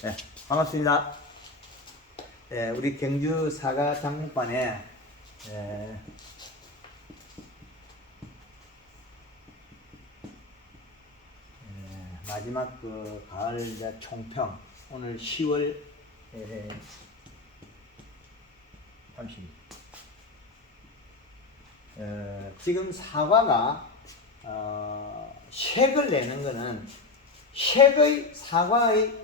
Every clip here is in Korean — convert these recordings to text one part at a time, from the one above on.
네, 반갑습니다. 네, 우리 경주 사과 작물반에 마지막 그 가을 총평 오늘 10월 30일. 지금 사과가 색을 내는 거는 색의 사과의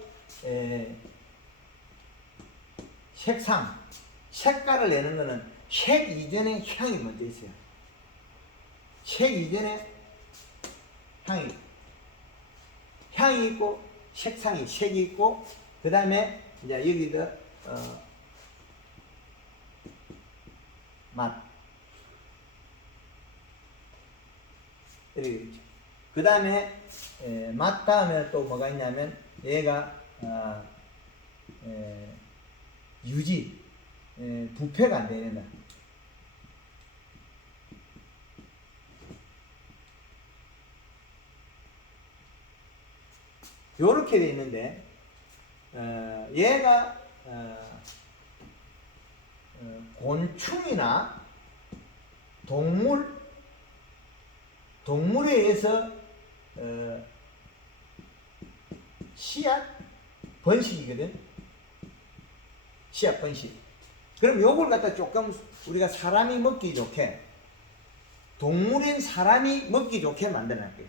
색상, 색깔을 내는 거는 색 이전에 향이 먼저 있어요. 색 이전에 향이 있고 색이 있고 그 다음에 이제 여기도 맛 이렇게 있죠. 그 다음에 맛 다음에 또 뭐가 있냐면 얘가 유지 부패가 안 된다. 요렇게 돼 있는데 얘가 곤충이나 동물에 의해서 씨앗 번식이거든. 씨앗 번식. 그럼 요걸 갖다 조금 우리가 사람이 먹기 좋게, 동물인 사람이 먹기 좋게 만들어놨고요.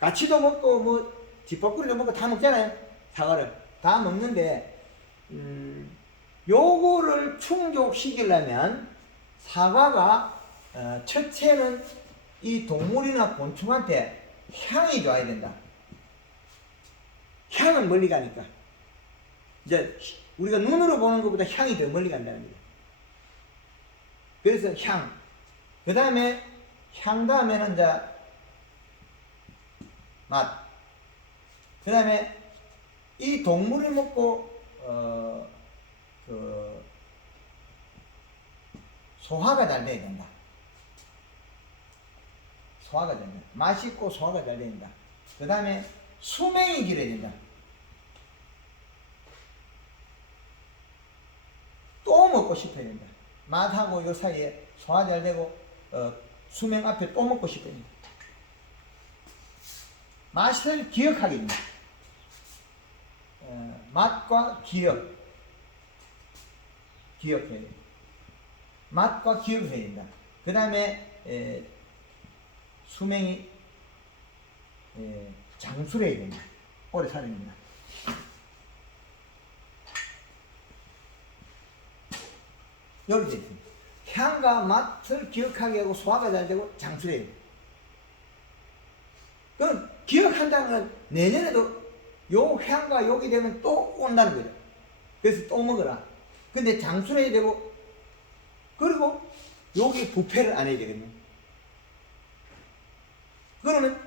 가치도 먹고 뭐 뒷바꾸리도 먹고 다 먹잖아요. 사과를 다 먹는데 요거를 충족시키려면 사과가 첫째는 이 동물이나 곤충한테 향이 좋아야 된다. 향은 멀리 가니까 이제 우리가 눈으로 보는 것보다 향이 더 멀리 간다는 거예요. 그래서 향, 그 다음에 향 다음에는 이제 맛, 그 다음에 이 동물이 먹고 소화가 잘 돼야 된다. 소화가 된다. 맛있고 소화가 잘 된다. 그 다음에 수명이 길어야 된다. 또 먹고 싶어야 된다. 맛하고 요 사이에 소화 잘 되고 수명 앞에 또 먹고 싶어야 된다. 맛을 기억하게 된다. 맛과 기억해야 된다. 맛과 기억해야 된다. 그 다음에 수명이 장수해야 된다. 오래 살아야 된다. 여기 되어 있습니다. 향과 맛을 기억하게 하고 소화가 잘 되고 장수해야 된다. 그럼 기억한다는 건 내년에도 요 향과 욕이 되면 또 온다는 거죠. 그래서 또 먹어라. 근데 장수해야 되고, 그리고 욕이 부패를 안 해야 되거든요. 그러면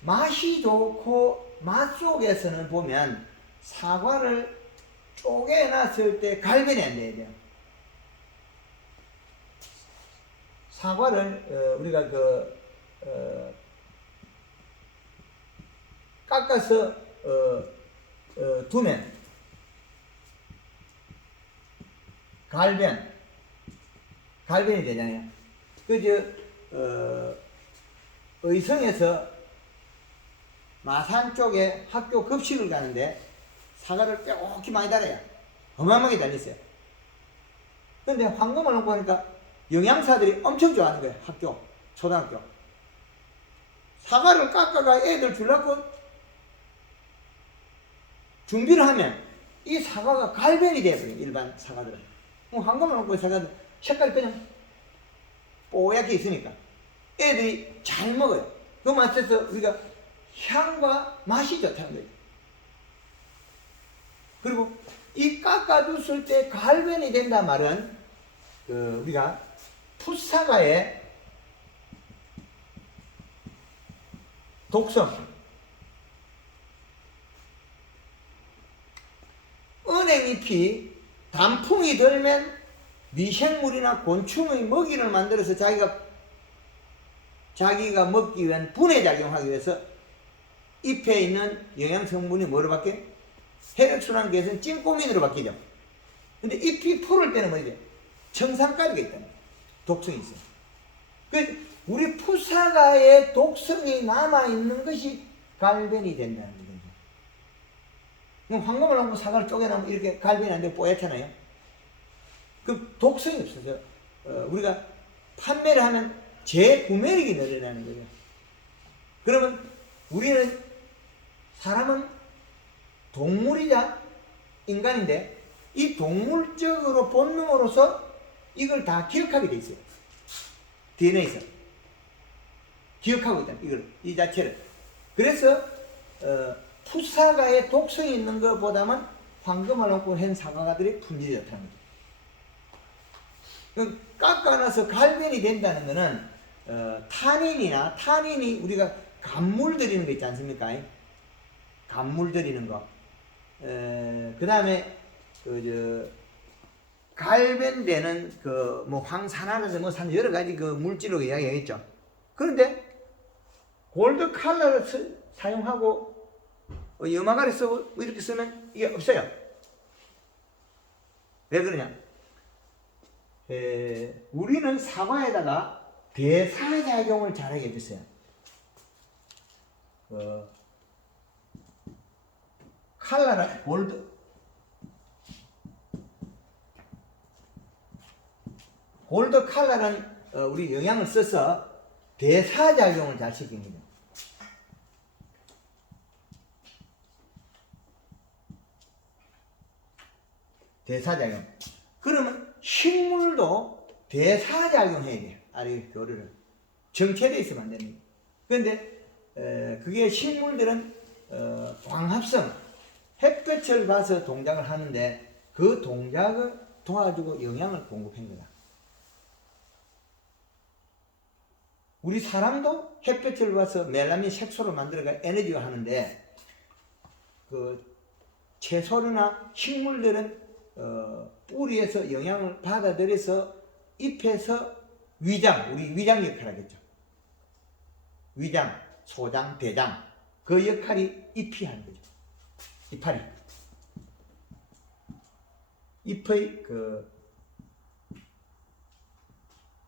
맛이 좋고 맛 속에서는 보면 사과를 쪼개놨을 때 갈변이 안 돼야 돼요. 사과를 우리가 깎아서 두면 갈변이 되잖아요. 의성에서 마산 쪽에 학교 급식을 가는데 사과를 빼곡히 많이 달아요. 어마어마하게 달렸어요. 근데 황금을 놓고 하니까 영양사들이 엄청 좋아하는 거예요. 학교, 초등학교. 사과를 깎아가 애들 주려고 준비를 하면 이 사과가 갈변이 돼버려요. 일반 사과들은. 황금을 놓고 사과들 색깔이 그냥 뽀얗게 있으니까 애들이 잘 먹어요. 그 맛에서 우리가 향과 맛이 좋다는 거예요. 그리고 이 깎아뒀을 때 갈변이 된다 말은 우리가 풋사과의 독성, 은행잎이 단풍이 들면 미생물이나 곤충의 먹이를 만들어서 자기가 먹기 위한 분해작용하기 위해서 잎에 있는 영양성분이 뭐로 바뀌어요? 혈액순환 개선 찐꼬민으로 바뀌죠. 근데 잎이 푸를 때는 뭐죠? 청산가리가 있다는 거예요. 독성이 있어요. 그 우리 풋사과의 독성이 남아있는 것이 갈변이 된다는 거죠. 황금을 놓고 사과를 쪼개나면 이렇게 갈변이 안 되고 뽀얗잖아요. 그 독성이 없어서 우리가 판매를 하면 재구매력이 늘어나는 거예요. 그러면 우리는 사람은 동물이자 인간인데 이 동물적으로 본능으로서 이걸 다 기억하게 돼 있어요. DNA에서 기억하고 있다. 이걸 이 자체를. 그래서 풋사과에 독성이 있는 것보다는 황금을 넣고 한 사과들이 품질이 좋다는 거죠. 깎아놔서 갈변이 된다는 것은 타닌이 우리가 간물 들이는 거 있지 않습니까? 간물 들이는 거. 그 다음에 갈변되는 뭐 황산화라든지 뭐 여러 가지 그 물질로 이야기하겠죠. 그런데 골드 칼라를 사용하고 염화가루 쓰고 이렇게 쓰면 이게 없어요. 왜 그러냐? 우리는 사과에다가 대사작용을 잘하게 해줬어요. 칼라라 골드 칼라는 우리 영양을 써서 대사작용을 잘 시킵니다. 대사작용. 그러면 식물도 대사작용해야 돼요. 아래 교류를. 정체되어 있으면 안 됩니다. 그런데 그게 식물들은 광합성, 햇볕을 봐서 동작을 하는데 그 동작을 도와주고 영양을 공급한 거다. 우리 사람도 햇볕을 봐서 멜라닌 색소를 만들어가 에너지화 하는데 그 채소나 식물들은 뿌리에서 영양을 받아들여서 잎에서 위장, 우리 위장 역할을 하겠죠. 위장, 소장, 대장 그 역할이 잎이 하는 거죠. 이파리. 잎의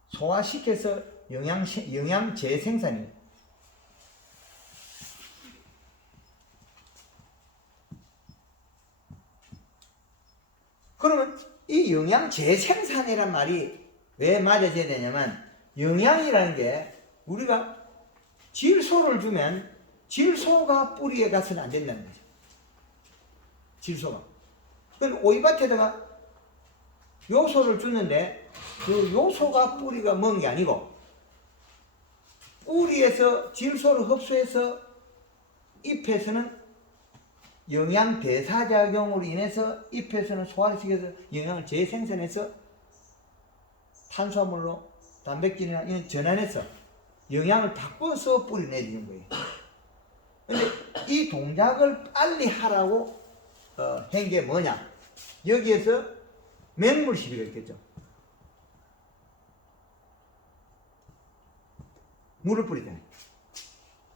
소화시켜서 영양 재생산이. 그러면 이 영양 재생산이란 말이 왜 맞아져야 되냐면 영양이라는 게 우리가 질소를 주면 질소가 뿌리에 가서는 안 된다는 거죠. 질소가. 그럼 오이밭에다가 요소를 주는데 그 요소가 뿌리가 먹은 게 아니고 뿌리에서 질소를 흡수해서 잎에서는 영양 대사작용으로 인해서 잎에서는 소화를 시켜서 영양을 재생산해서 탄수화물로 단백질이나 이런 전환해서 영양을 바꿔서 뿌리 내리는 거예요. 근데 이 동작을 빨리 하라고 한 게 뭐냐? 여기에서 맹물 시비가 있겠죠. 물을 뿌리잖아요.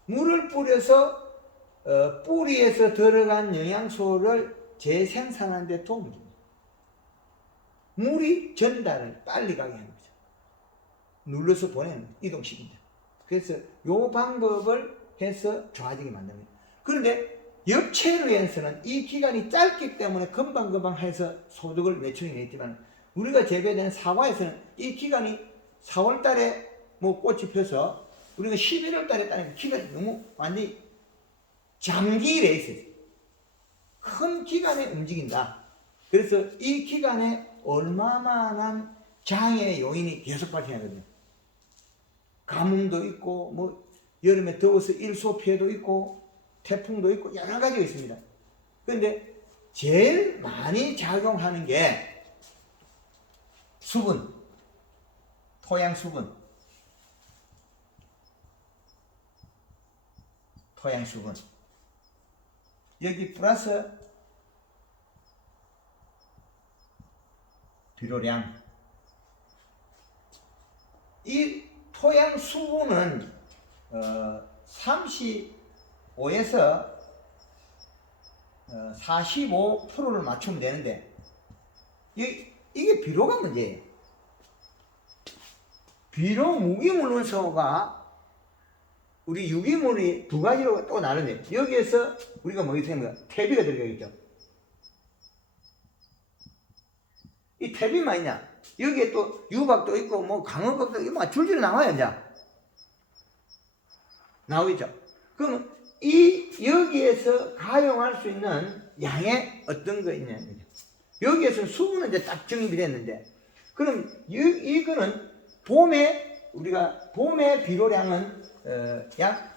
물을 뿌려서 뿌리에서 들어간 영양소를 재생산하는 데 도움을 줍니다. 물이 전달을 빨리 가게 하는 거죠. 눌러서 보내는, 이동시킵니다. 그래서 이 방법을 해서 좋아지게 만듭니다. 그런데 엽채류에서는 이 기간이 짧기 때문에 금방금방 해서 소득을 매출이 냈지만 우리가 재배되는 사과에서는 이 기간이 4월 달에 뭐 꽃이 펴서 우리가 11월 달에 따니까 기간이 너무 완전히 장기 레이스, 큰 기간에 움직인다. 그래서 이 기간에 얼마만한 장애 요인이 계속 발생하거든요. 가뭄도 있고, 뭐 여름에 더워서 일소 피해도 있고, 태풍도 있고 여러 가지가 있습니다. 그런데 제일 많이 작용하는 게 수분, 토양 수분. 토양 수분. 여기 플러스 비료량. 이 토양 수분은 35에서 45%를 맞추면 되는데 이게 비료가 문제예요. 비료 무기물 원소가 우리 유기물이 두 가지로 또 나누는데 여기에서 우리가 뭐가 생각해요? 퇴비가 들어가겠죠. 이 퇴비만 있냐? 여기에 또 유박도 있고 뭐 강어박도 있고 막 줄줄이 나와요. 이제 나오겠죠. 그러면 이 여기에서 가용할 수 있는 양의 어떤 거 있냐? 여기에서 수분은 이제 딱 정립이 됐는데 그럼 이거는 우리가 봄의 비료량은 약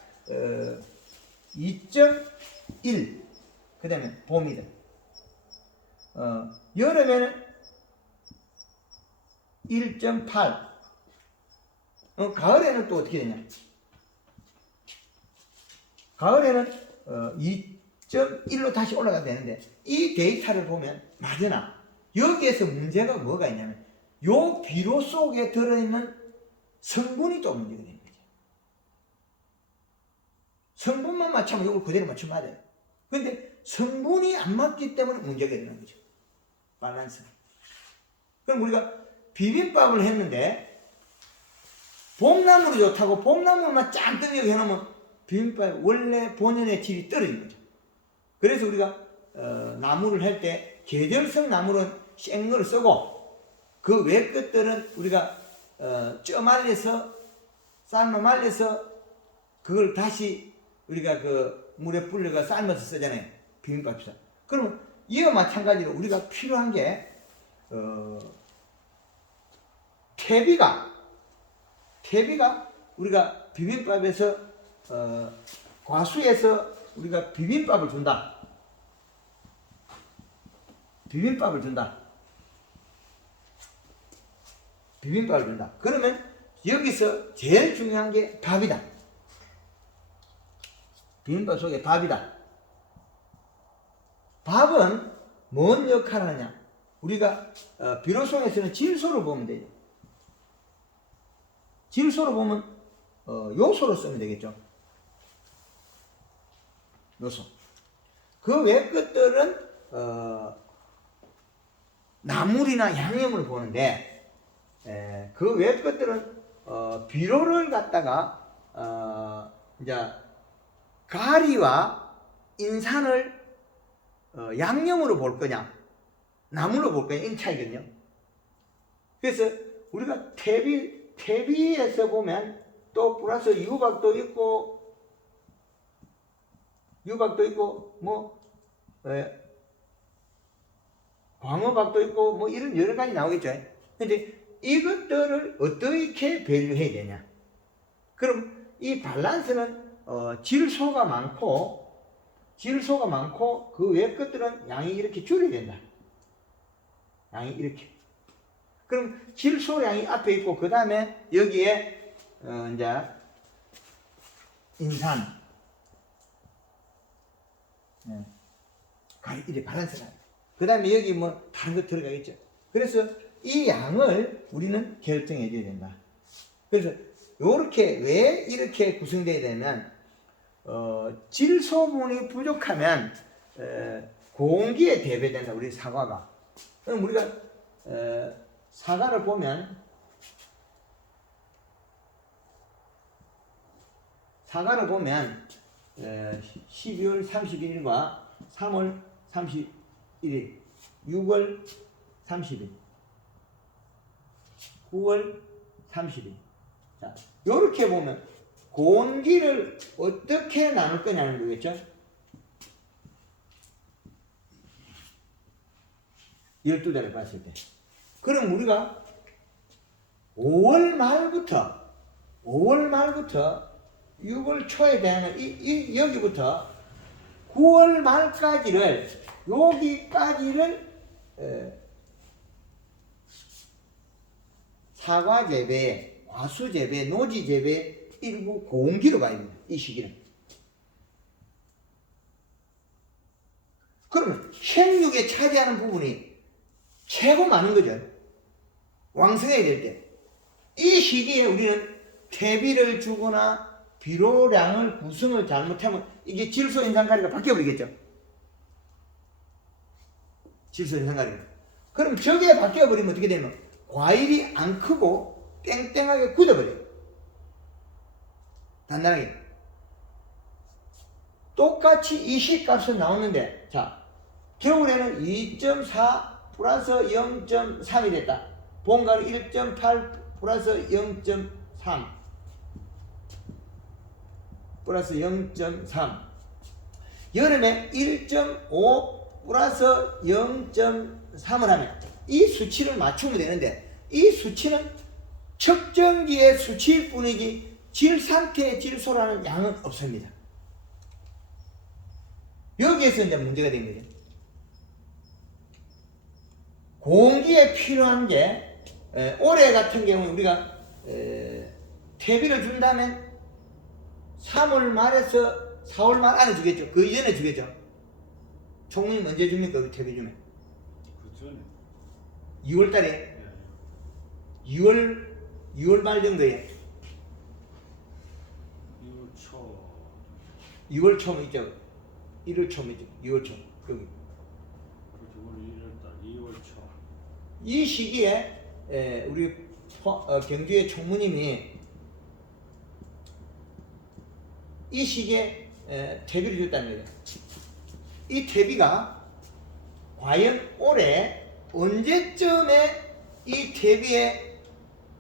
2.1 그 다음에 봄이든 여름에는 1.8 가을에는 또 어떻게 되냐 가을에는 2.1로 다시 올라가야 되는데 이 데이터를 보면 맞으나 여기에서 문제가 뭐가 있냐면 요 비료 속에 들어있는 성분이 또 문제가 되는 거죠. 성분만 맞추면 이걸 그대로 맞추면 맞아요. 근데 성분이 안 맞기 때문에 문제가 되는 거죠. 밸런스. 그럼 우리가 비빔밥을 했는데 봄나물이 좋다고 봄나물만 짠 뜨게 해놓으면 비빔밥의 원래 본연의 질이 떨어지는 거죠. 그래서 우리가 나물을 할 때 계절성 나물은 생걸 쓰고 그 외 것들은 우리가 쪄 말려서 삶아 말려서 그걸 다시 우리가 그 물에 불려가 삶아서 쓰잖아요. 비빔밥이죠. 그럼 이와 마찬가지로 우리가 필요한 게 퇴비가 우리가 비빔밥에서 과수에서 우리가 비빔밥을 준다. 비빔밥을 준다. 그러면 여기서 제일 중요한 게 밥이다. 비빔밥 속에 밥이다. 밥은 뭔 역할을 하냐? 우리가 비료송에서는 질소를 보면 되죠. 질소로 보면 요소로 쓰면 되겠죠. 요소. 그 외 것들은 나물이나 양념을 보는데 그 외 것들은 비료를 갖다가 이제 가리와 인산을 양념으로 볼 거냐 나물로 볼 거냐 이 차이거든요. 그래서 우리가 퇴비에서 보면 또 플러스 유박도 있고 뭐 광어박도 있고 뭐 이런 여러 가지 나오겠죠. 근데 이것들을 어떻게 분류해야 되냐? 그럼 이 밸런스는 질소가 많고 그 외 것들은 양이 이렇게 줄여야 된다. 양이 이렇게. 그럼 질소량이 앞에 있고 그 다음에 여기에 이제 인산 이렇게 밸런스가 그 다음에 여기 뭐 다른 거 들어가겠죠. 그래서 이 양을 우리는 결정해 줘야 된다. 그래서 요렇게 왜 이렇게 구성되어야 되면 질소분이 부족하면 공기에 대배된다. 우리 사과가. 그럼 우리가 사과를 보면 12월 31일과 3월 31일, 6월 30일, 9월 30일. 자, 요렇게 보면 공기를 어떻게 나눌 거냐는 거겠죠? 12달을 봤을 때. 그럼 우리가 5월 말부터 6월 초에 대한 여기부터 9월 말까지를 여기까지를 사과 재배, 과수 재배, 노지 재배 일부 공기로 봐야 됩니다. 이 시기는. 그러면 생육에 차지하는 부분이 최고 많은 거죠. 왕성해야 될 때. 이 시기에 우리는 퇴비를 주거나 비료량을 구성을 잘못하면 이게 질소 인산가리가 바뀌어버리겠죠. 질소 현상가리. 그럼 저게 바뀌어버리면 어떻게 되면 과일이 안 크고 땡땡하게 굳어버려요. 단단하게. 똑같이 이 C값은 나오는데, 자, 겨울에는 2.4 플러스 0.3이 됐다. 봄가을 1.8 플러스 0.3 플러스 0.3. 여름에 1.5 플러스 0.3을 하면 이 수치를 맞추면 되는데, 이 수치는 측정기의 수치일 뿐이지 질 상태의 질소라는 양은 없습니다. 여기에서 이제 문제가 된 거죠. 공기에 필요한 게 올해 같은 경우에 우리가 퇴비를 준다면 3월 말에서 4월 말 안에 주겠죠. 그 이전에 주겠죠. 총무님 언제 줍니까? 그 퇴비 주면? 그 전에 2월 달에? 6월 말 정도에? 2월 초 6월 초면 있죠. 1월 초면 있죠. 6월 초. 여기. 그렇죠. 오늘 1월달 2월 초. 이 시기에 우리 경주의 총무님이 이 시기에 퇴비를 줬다는 거예요. 이 퇴비가 과연 올해 언제쯤에 이 퇴비에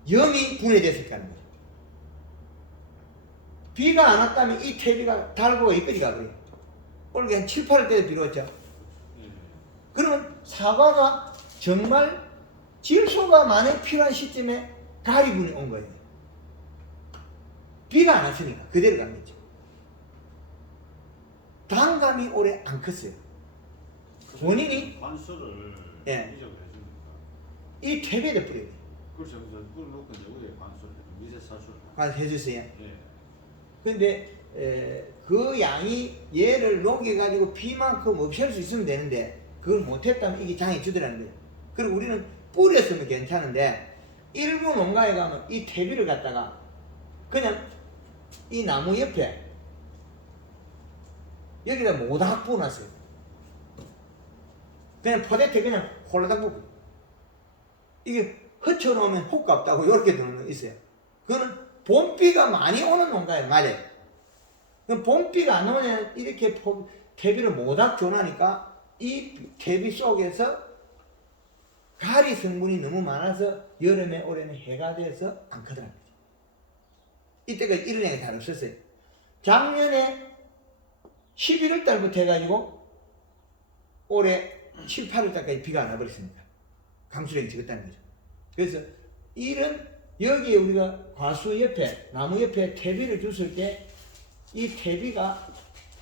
염이 분해됐을까 하는 거죠. 비가 안 왔다면 이 퇴비가 달고가 이끌이 가버려요. 올해 한 7, 8월 때도 비가 왔죠. 그러면 사과가 정말 질소가 많이 필요한 시점에 가리분이 온 거예요. 비가 안 왔으니까 그대로 간 거죠. 단감이 올해 안 컸어요. 원인이 관수를 예. 이적을 해줍니까? 이 퇴비에다 뿌려요. 그렇죠. 그래서 그걸 놓고 이제 우리의 관수를 해줘. 미세 사수를. 가서 해주세요. 예. 근데 그 양이 얘를 녹여가지고 비만큼 없앨 수 있으면 되는데 그걸 못했다면 이게 장애 주더라는 거예요. 그리고 우리는 뿌렸으면 괜찮은데 일부 농가에 가면 이 퇴비를 갖다가 그냥 이 나무 옆에 여기다 모닥 부어놨어요. 그냥 포대태 그냥 홀라당 부고 이게 허쳐놓으면 효과 없다고 이렇게 되는 거 있어요. 그거는 봄비가 많이 오는 농가에 맞아요. 그럼 봄비가 안 오면 이렇게 퇴비를 모닥 줘놓으니까 이 퇴비 속에서 가리 성분이 너무 많아서 여름에 올해는 해가 돼서 안 크더라는 거죠. 이때까지 이런 애가 잘 없었어요. 작년에 11월 달부터 해가지고 올해 7, 8월 달까지 비가 안 와버렸습니다. 강수량이 적었다는 거죠. 그래서 이런 여기에 우리가 과수 옆에 나무 옆에 퇴비를 줬을 때 이 퇴비가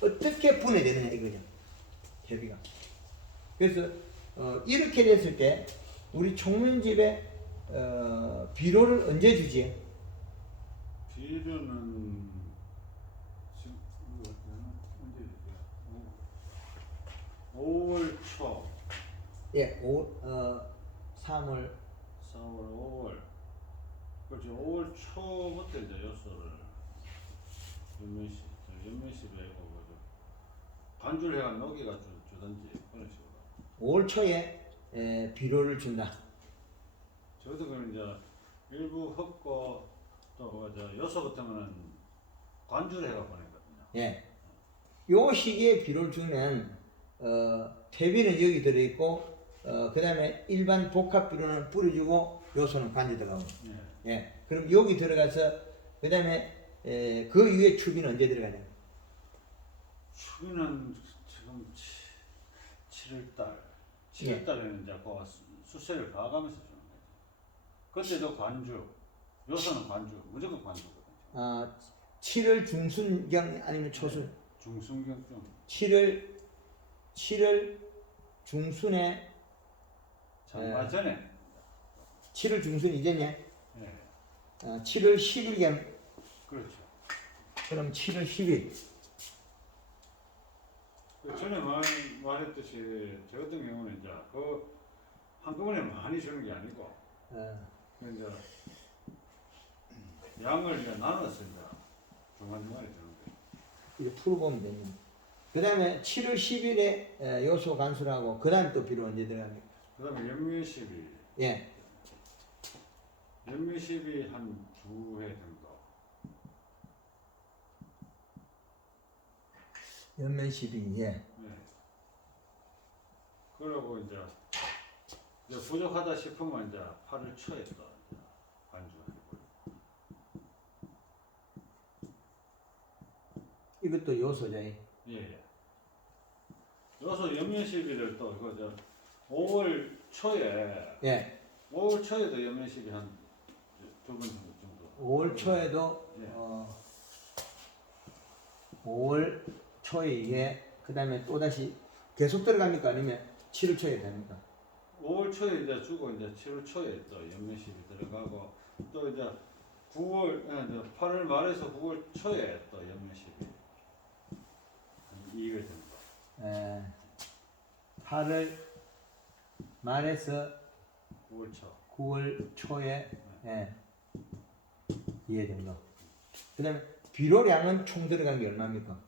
어떻게 분해되느냐 이거죠. 퇴비가. 그래서 이렇게 됐을 때 우리 총무집에 비료를 언제 주지? 비료는 지금 언제 주죠? 5월 초. 예, 3월, 4월, 5월. 그렇죠. 5월 초부터 이제 요소를 연면식 외고 관주를 해가 녹이가 주든지 그런 식으로. 5월 초에 비료를 준다. 저도 그럼 이제 일부 흙고 또 요소 같은 거는 관주를 해가 보내거든요. 예. 요 시기에 비료를 주면 퇴비는 여기 들어있고 그 다음에 일반 복합 비료는 뿌려주고 요소는 관주 들어가고. 예. 예. 그럼 여기 들어가서 그 다음에 그 위에 추비는 언제 들어가냐? 추위는 지금 7월달, 예. 7월달에는 이제 그 수세를 봐가면서 주는 거죠. 그때도 관주, 요소는 관주, 무조건 관주거든요. 7월 중순경 아니면 초순? 중순경쯤. 7월 중순에 장마 전에. 7월 중순 이전이야? 예. 7월 10일경 그렇죠. 그럼 7월 10일 그 전에 말했듯이 저 같은 경우는 이제 그 한꺼번에 많이 주는 게 아니고 그 이제 양을 이제 나눠서 이제 중간중간에 주는 거예요. 이거 풀어보면 되는 그 다음에 7월 10일에 요소 간수라고 그 다음에 또 비료 언제 들어갑니까? 그 다음에 연묘십이. 예. 연묘십이 한 두 회 정도. 연면 12, 예. 네. 그러고 이제 부족하다 싶으면 이제 8월 초에 또 이제 관주하고. 이것도 요소죠. 예, 예. 여기서 연면시비를 또 이거 저 5월 초에 예. 5월 초에도 연면시비 한 두 번 정도. 5월 초에도 예. 5월 초에 이게 그 다음에 또 다시 계속 들어갑니까? 아니면 7월 초에 됩니까? 5월 초에 이제 주고 이제 7월 초에 또 연면시비 들어가고 또 이제 8월 말에서 9월 초에 또 연면시비 한 2일 정도. 예. 8월 말에서 9월 초. 9월 초에 예. 이해 정도. 그 다음에 비료량은 총 들어간 게 얼마입니까?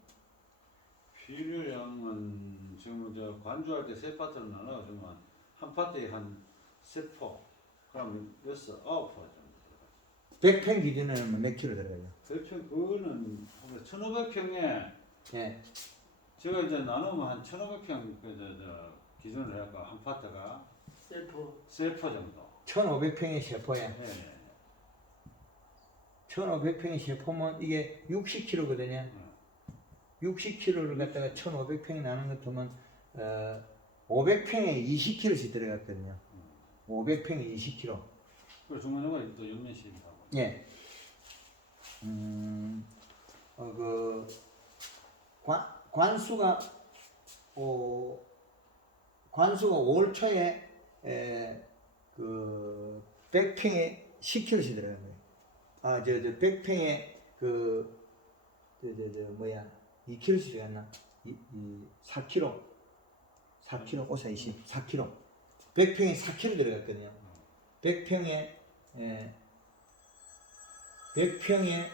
비료량은 지금 저 관주할 때 세 파트로 나눠주면 한 파트에 한 세 포, 그럼 6, 9포 정도. 100평 기준에는 몇 킬로 들어가요? 대충 그거는 1,500평에 예. 제가 이제 나누면 한 1,500평 저 기준으로 해갖고 한 파트가 세 포 정도. 1500평의 세포야. 예, 예. 1500평의 세포면 이게 60kg거든요. 60kg를 갖다가 1500평이 나는 것 같으면 500평에 20kg씩 들어갔거든요. 500평에 20kg. 그리고 중간중간에 또 연면식이라고. 예. 관수가 5월 초에 그 100평에 10kg씩 들어간 거예요. 아, 100평에 뭐야, 2kg씩 들어갔나? 4kg. 4kg, 오사 20, 4kg. 100평에 4kg 들어갔거든요. 100평에, 100평에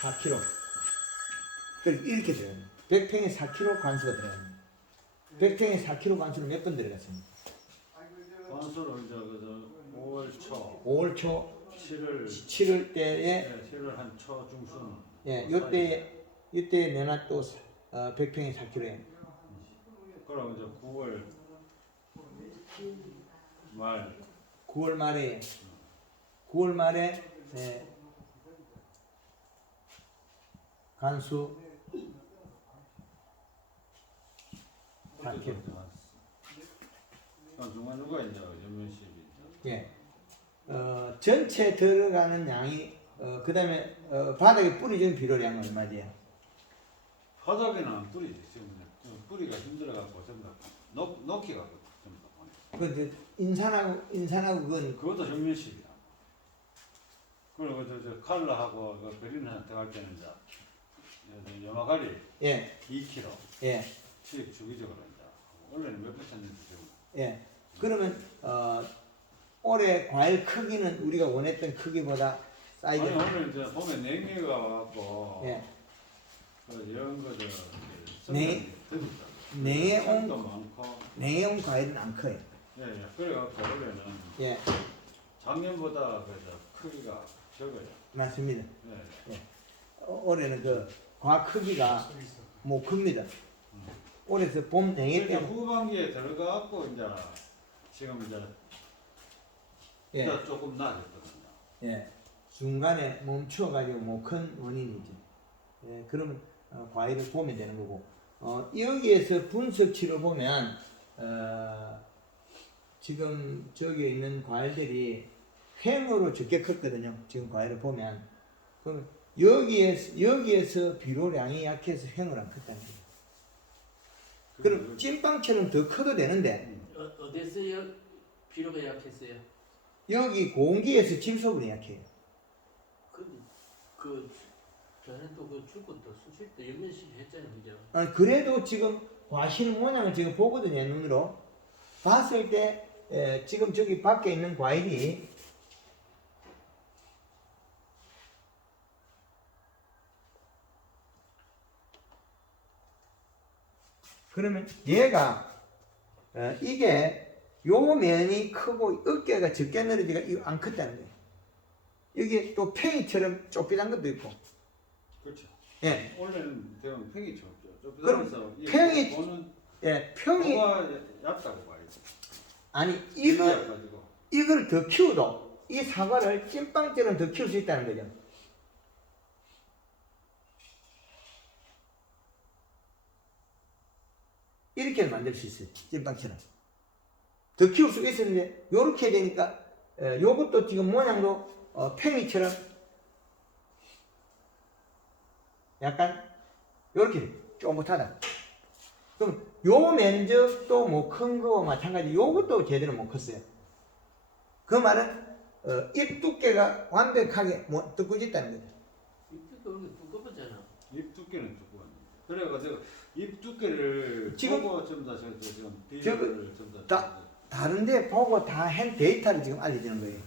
4kg. 이렇게 들어가요. 100평에 4kg 관수가 들어갑니다. 100평에 4kg 관수는 몇 번 들어갔습니까? 관수로 이제 그 5월 초, 5월 초, 7월 때에, 네, 7월 한 초 중순. 예, 이때 내놔 또 100평에 4kg에. 그럼 이제 9월 말. 9월 말에 예, 간수 4kg. 중간중간 이제 연면식이. 예. 전체 들어가는 양이 그 다음에 바닥에 뿌려진 비료량은 얼마지요? 바닥에는 안 뿌리지. 지금 뿌리가 힘들어갖고 전부 놓기가 전부. 그 인산하고 그건 그것도 정면식이야. 그리고 저 칼라하고 그 베리나 들어갈 때는 이제 염화가리 예. 2kg. 예. 수입 주기적으로 이제 원래는 몇 퍼센트 지금. 예. 그러면 올해 과일 크기는 우리가 원했던 크기보다 사이즈. 아니 오늘 이제 보면 냉해가 와갖고 예. 그 이런 거죠. 냉해 온 도 많고. 냉해 온 과일은 안 커요. 예, 예. 그래갖고 원래는 예. 작년보다 그저 크기가 적어요. 맞습니다. 예. 올해는 과 크기가 뭐 큽니다. 올해서 봄 냉해 이렇게 때 후반기에 들어가갖고 이제 지금 이제 예. 조금 나아졌거든요. 예. 중간에 멈춰가지고 못 큰 원인이죠. 예. 그러면 과일을 보면 되는 거고. 여기에서 분석치로 보면 지금 저기 있는 과일들이 횡으로 적게 컸거든요. 지금 과일을 보면. 그러면 여기에서 비료량이 약해서 횡을 안 컸다는 거예요. 그럼 찐빵처럼 더 커도 되는데 어디서요? 비료가 약했어요? 여기 공기에서 질소분이 약해요. 저는 또그 죽고 또 수술 때 연면식 했잖아요, 그죠? 그래도 지금 과실 모양을 지금 보거든요, 눈으로. 봤을 때 지금 저기 밖에 있는 과일이 그러면 얘가 이게 요 면이 크고 어깨가 적게 늘어지가 이거 안 컸다는 거예요. 여기 또 팽이처럼 좁비한 것도 있고. 그렇죠. 예. 원래는 대형 팽이 죠. 그럼 팽이- 보는 예, 평이 뭐가 얕다고 봐야지. 아니 얇아가지고. 이걸 더 키워도 이 사과를 찐빵처럼 더 키울 수 있다는 거죠. 이렇게 만들 수 있어요. 찐빵처럼. 더 키울 수 있었는데 요렇게 되니까 요것도 지금 모양도 팽이처럼 약간 요렇게 쪼긋하다. 그럼 요 면적도 뭐 큰 거와 마찬가지 요것도 제대로 못 컸어요. 그 말은 잎 두께가 완벽하게 못 두꺼워졌다는 거죠. 이쪽도 원래 두꺼웠잖아. 잎 두께는 두꺼웠는데. 그래가지고 잎 두께를 지금- 보고 좀더 지금 비교를 좀더 다른데 보고 다 한 데이터를 지금 알려주는 거예요.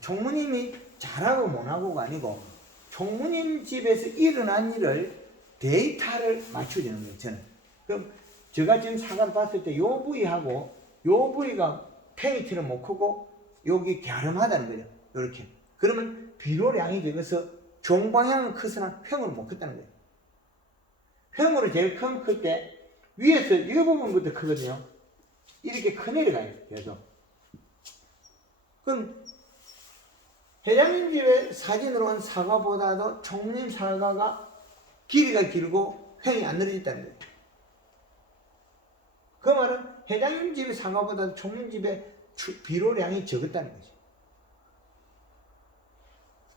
총무님이 잘하고 못하고가 아니고 총무님 집에서 일어난 일을 데이터를 맞춰주는 거예요. 저는. 그럼 제가 지금 사과를 봤을 때 요 부위하고 요 부위가 팽이처럼 못 크고 여기 갸름하다는 거죠. 이렇게. 그러면 비료량이 적어서 종방향은 커서나 횡으로 못 컸다는 거예요. 횡으로 제일 클 때 위에서 이 부분부터 크거든요. 이렇게 커내려가요. 계속. 그럼 회장님 집에 사진으로 온 사과보다도 총무님 사과가 길이가 길고 횡이 안 늘어졌다는 거예요. 그 말은 회장님 집의 사과보다도 총무님 집에 비료량이 적었다는 거죠.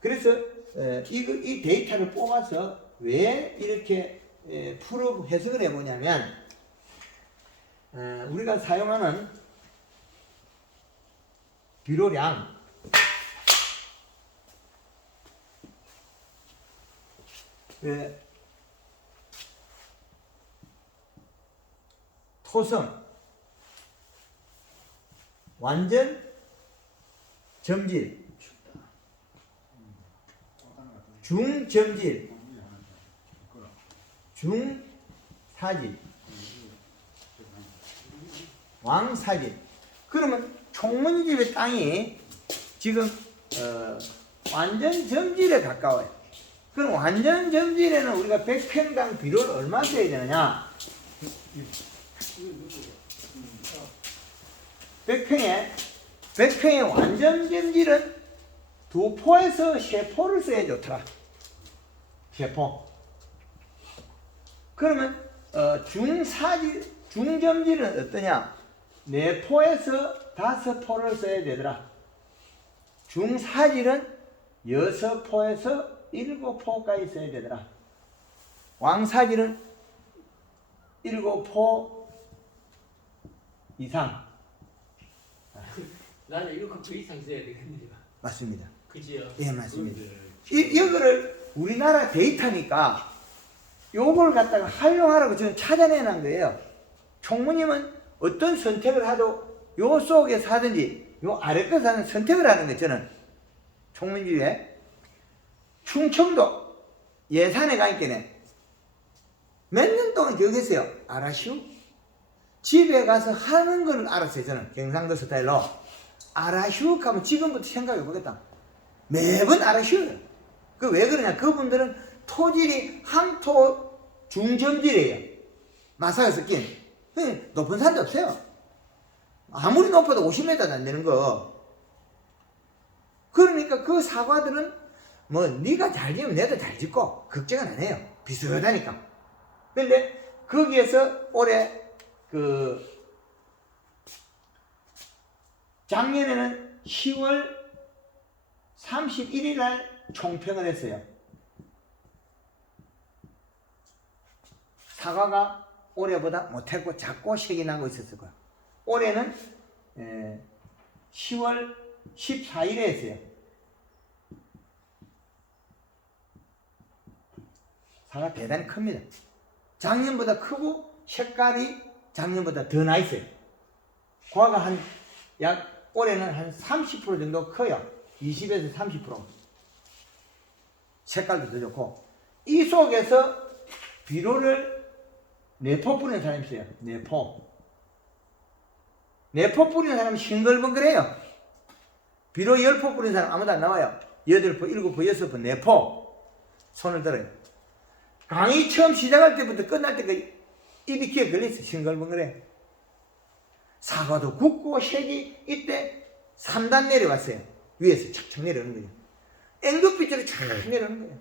그래서 이 데이터를 뽑아서 왜 이렇게 풀어 해석을 해보냐면 우리가 사용하는 비료량 토성 완전 점질 중점질 중사질 왕사질. 그러면 총무님집의 땅이 지금 완전 점질에 가까워요. 그럼 완전 점질에는 우리가 100평당 비료를 얼마 써야 되느냐? 100평에 완전 점질은 2포에서 3포를 써야 좋더라. 3포. 그러면 중사질, 중점질은 어떠냐? 4포에서 5포를 써야 되더라. 중사질은 6포에서 7포까지 써야 되더라. 왕사질은 7포 이상. 나는 이거 그 이상 써야 되겠네요. 맞습니다. 그지요? 예, 맞습니다. 이거를 우리나라 데이터니까 요걸 갖다가 활용하라고 저는 찾아내는 거예요. 총무님은 어떤 선택을 하도 요 속에서 하든지 요 아래 것을 하는 선택을 하는 거예요. 저는 총무님에 충청도 예산에 가 있겠네. 몇 년 동안 기억했어요. 아라시오? 집에 가서 하는 걸 알았어요. 저는 경상도 스타일로 아라시오 하면 지금부터 생각해 보겠다. 매번 아라시오예요. 그 왜 그러냐? 그분들은 토질이 항토 중점질이에요. 마사가 섞인. 높은 산도 없어요. 아무리 높아도 50m도 안 되는 거. 그러니까 그 사과들은 뭐 네가 잘 지으면 내도 잘 짓고 걱정은 안 해요. 비슷하니까. 근데 거기에서 올해 작년에는 10월 31일 날 총평을 했어요. 사과가 올해보다 못했고 작고 색이 나고 있었을 거야. 올해는 10월 14일에 했어요. 사과 대단히 큽니다. 작년보다 크고 색깔이 작년보다 더 나 있어요. 과가 올해는 한 30% 정도 커요. 20에서 30%. 색깔도 더 좋고. 이 속에서 비료를 내포 뿌리는 사람이 있어요. 내포 뿌리는 사람은 싱글벙글해요. 비로 10포 뿌리는 사람 아무도 안 나와요. 8포, 7포, 6포, 내포 손을 들어요. 강의 처음 시작할 때부터 끝날 때까지 입이 귀에 걸려있어. 싱글벙글해. 사과도 굵고 색이 이때 3단 내려왔어요. 위에서 착착 내려오는 거죠. 앵두빛으로 쫙 내려오는 거예요.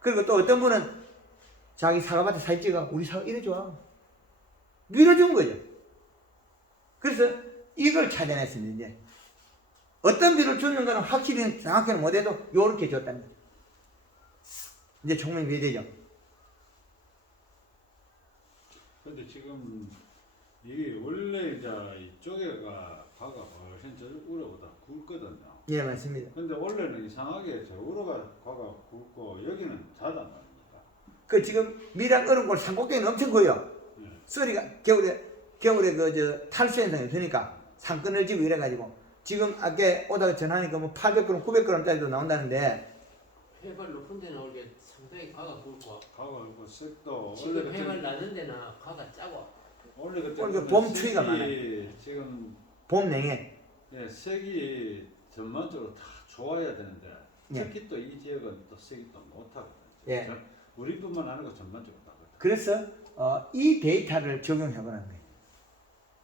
그리고 또 어떤 분은 자기 사과밭에 사진 찍어 우리 사과 이래 좋아. 밀어준 거죠. 그래서 이걸 찾아냈습니다. 이제 어떤 비를 줬는 거는 확실히 정확히는 못해도 요렇게 줬답니다. 이제 총명이 이해되죠? 근데 지금 이게 원래 이제 이쪽에가 가가 훨씬 저 우러보다 굵거든요. 예, 맞습니다. 근데 원래는 이상하게 저 우러가 가가 굵고 여기는 자단 말입니까? 그 지금 미랑 얼음골 산꼭대기는 엄청 커요. 네. 쏘리가 겨울에 그 저 탈수 현상이 없으니까 산끈을 지고 이래가지고 지금 아까 오다가 전화하니까 뭐 800g, 900g짜리도 나온다는데 해발 높은 데 나오게 상당히 가가 굵고 가가 굵고 색도 지금 해발 낮은 데는 가가 작아. 원래 그때 원래 봄 추위가 색이 많아요. 지금 봄 냉해. 예, 색이 전반적으로 다 좋아야 되는데 예. 특히 또 이 지역은 또 색이 또 못하거든요. 예. 우리뿐만 아니고 전반적으로 다 그렇다. 그래서 이 데이터를 적용해 보는 거예요.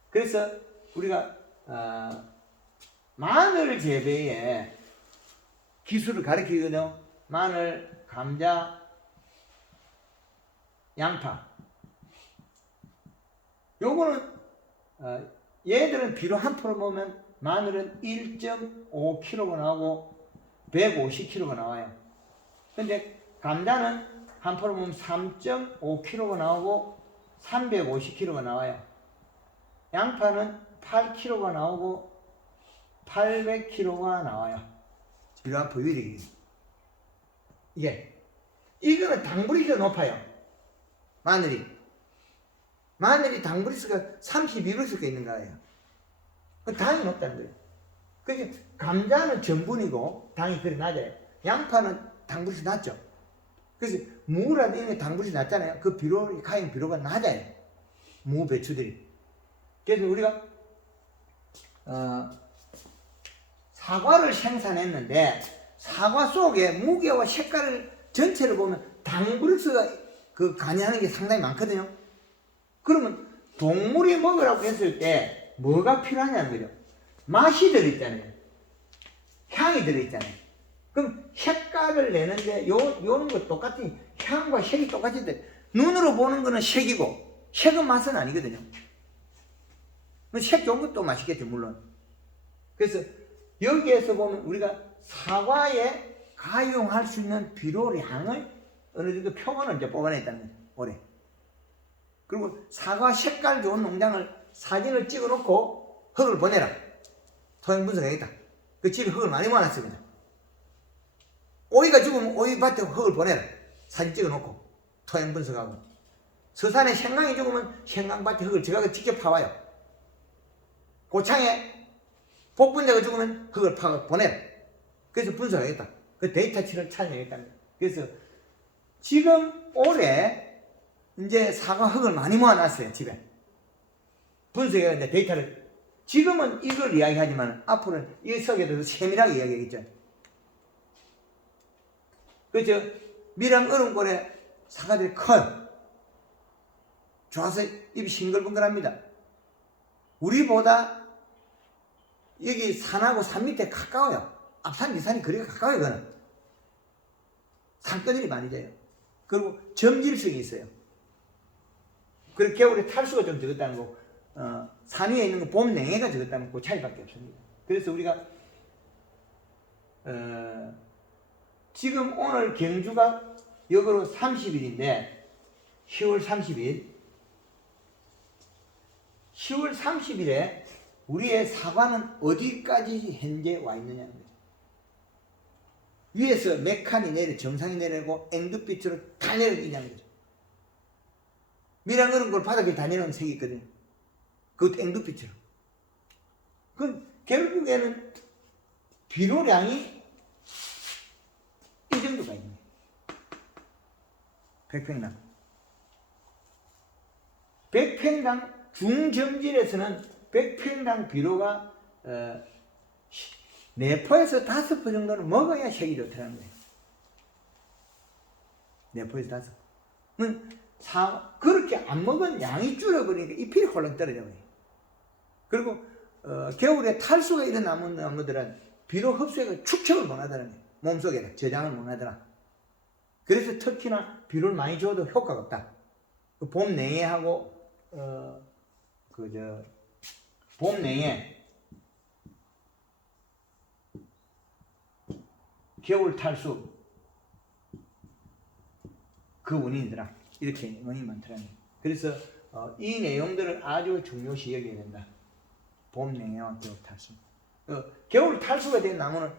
그래서 우리가 마늘 재배에 기술을 가르치거든요. 마늘, 감자, 양파. 요거는 얘들은 비료 한 포로 보면 마늘은 1.5kg가 나오고 150kg가 나와요. 근데 감자는 한 포로 보면 3.5kg가 나오고 350kg가 나와요. 양파는 8kg가 나오고 800kg가 나와요. 비료 한 포 유리기. 이거는 당분이 더 높아요. 마늘이 당브리스가 32브리스가 있는 거예요. 당이 높다는 거예요. 그러니까 감자는 전분이고 당이 그리 낮아요. 양파는 당브리스 낮죠. 그래서 무라든지 이런 당브리스 낮잖아요. 그 비료, 가행 비료가 낮아요. 무, 배추들이. 그래서 우리가 사과를 생산했는데 사과 속에 무게와 색깔을 전체를 보면 당브리스가 그 관여하는 게 상당히 많거든요. 그러면 동물이 먹으라고 했을 때 뭐가 필요하냐는 거죠. 맛이 들어있잖아요. 향이 들어있잖아요. 그럼 색깔을 내는데 요런 거 똑같이 향과 색이 똑같은데 눈으로 보는 거는 색이고 색은 맛은 아니거든요. 색 좋은 것도 맛있겠죠, 물론. 그래서 여기에서 보면 우리가 사과에 가용할 수 있는 비료량을 어느 정도 표본을 이제 뽑아냈다는 거죠, 올해. 그리고 사과 색깔 좋은 농장을 사진을 찍어 놓고 흙을 보내라. 토양 분석하겠다. 그 집에 흙을 많이 모아놨습니다. 오이가 죽으면 오이밭에 흙을 보내라. 사진 찍어 놓고 토양 분석하고. 서산에 생강이 죽으면 생강밭에 흙을 제가 직접 파와요. 고창에 복분자가 죽으면 흙을 파고 보내라. 그래서 분석하겠다. 그 데이터치를 찾아내겠다. 그래서 지금 올해 이제 사과 흙을 많이 모아놨어요, 집에. 분석해서 이제 데이터를. 지금은 이걸 이야기하지만 앞으로는 이 석에 대해서 세밀하게 이야기하겠죠. 그죠? 밀양 얼음골에 사과들이 커요. 좋아서 입이 싱글벙글합니다. 우리보다 여기 산하고 산 밑에 가까워요. 앞산, 뒷산이 거리가 가까워요, 그거는. 산거들이 많이 져요. 그리고 점질성이 있어요. 그리고 겨울에 탈수가 좀 적었다는 거, 산 위에 있는 거 봄 냉해가 적었다는 그 차이밖에 없습니다. 그래서 우리가 지금 오늘 경주가 역으로 30일인데 10월 30일에 우리의 사과는 어디까지 현재 와 있느냐는 거죠. 위에서 메칸이 내려 정상이 내리고 앵두빛으로 다 내려지냐는 거죠. 미랑 그런 걸 바닥에 다 내려온 색이 있거든요. 그것도 앵두빛으로. 그럼 결국에는 비료량이 이 정도가 있네. 백평당. 100평당 중점질에서는 100평당 비료가 4포에서 5포 정도는 먹어야 색이 좋다는 거예요. 4포에서 5포. 그렇게 안 먹은 양이 줄어버리니까 잎이 홀랑 떨어져 버려요. 그리고 겨울에 탈수가 일어나는 나무들은 비료 흡수가 축적을 못하더라는 거예요. 몸속에 저장을 못하더라. 그래서 특히나 비료를 많이 줘도 효과가 없다. 봄 냉해하고 봄 냉해, 겨울 탈수 그 원인이더라. 이렇게 원인이 많더라는 거예요. 그래서 이 내용들을 아주 중요시 여겨야 된다. 봄 냉해와 겨울 탈수. 겨울 탈수가 된 나무는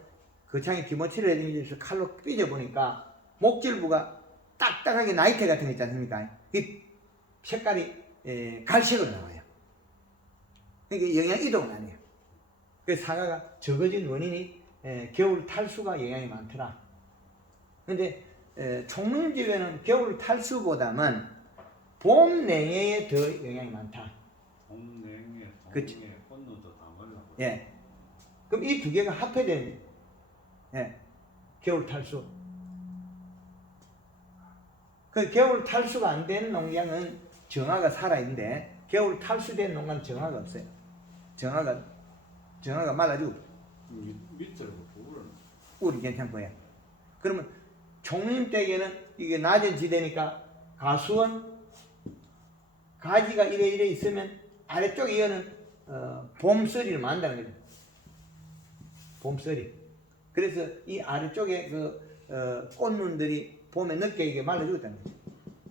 거창에 디모티를 해서 칼로 삐져보니까 목질부가 딱딱하게 나이테 같은 거 있지 않습니까? 이 색깔이 갈색으로 나와요. 그러니까 영양 이동은 안 해요. 그래서 사과가 적어진 원인이 겨울 탈수가 영향이 많더라. 근데 총론집에는 겨울 탈수보다는 봄 냉해에 더 영향이 많다. 봄 냉해, 그치. 동해, 꽃눈도 다 말라버려. 예. 그럼 이 두 개가 합해된 겨울 탈수. 그 겨울 탈수가 안 되는 농장은 정화가 살아있는데 겨울 탈수된 농가는 정화가 없어요. 정화가 말라주고 밑으로 부으는. 우리 괜찮고요. 그러면 총림 댁에는 이게 낮은 지대니까 가수원 가지가 이래 있으면 아래쪽에 이거는 봄서리를 만든다는 거죠. 봄서리. 그래서 이 아래쪽에 꽃눈들이 봄에 늦게 이게 말라주었다는 거죠.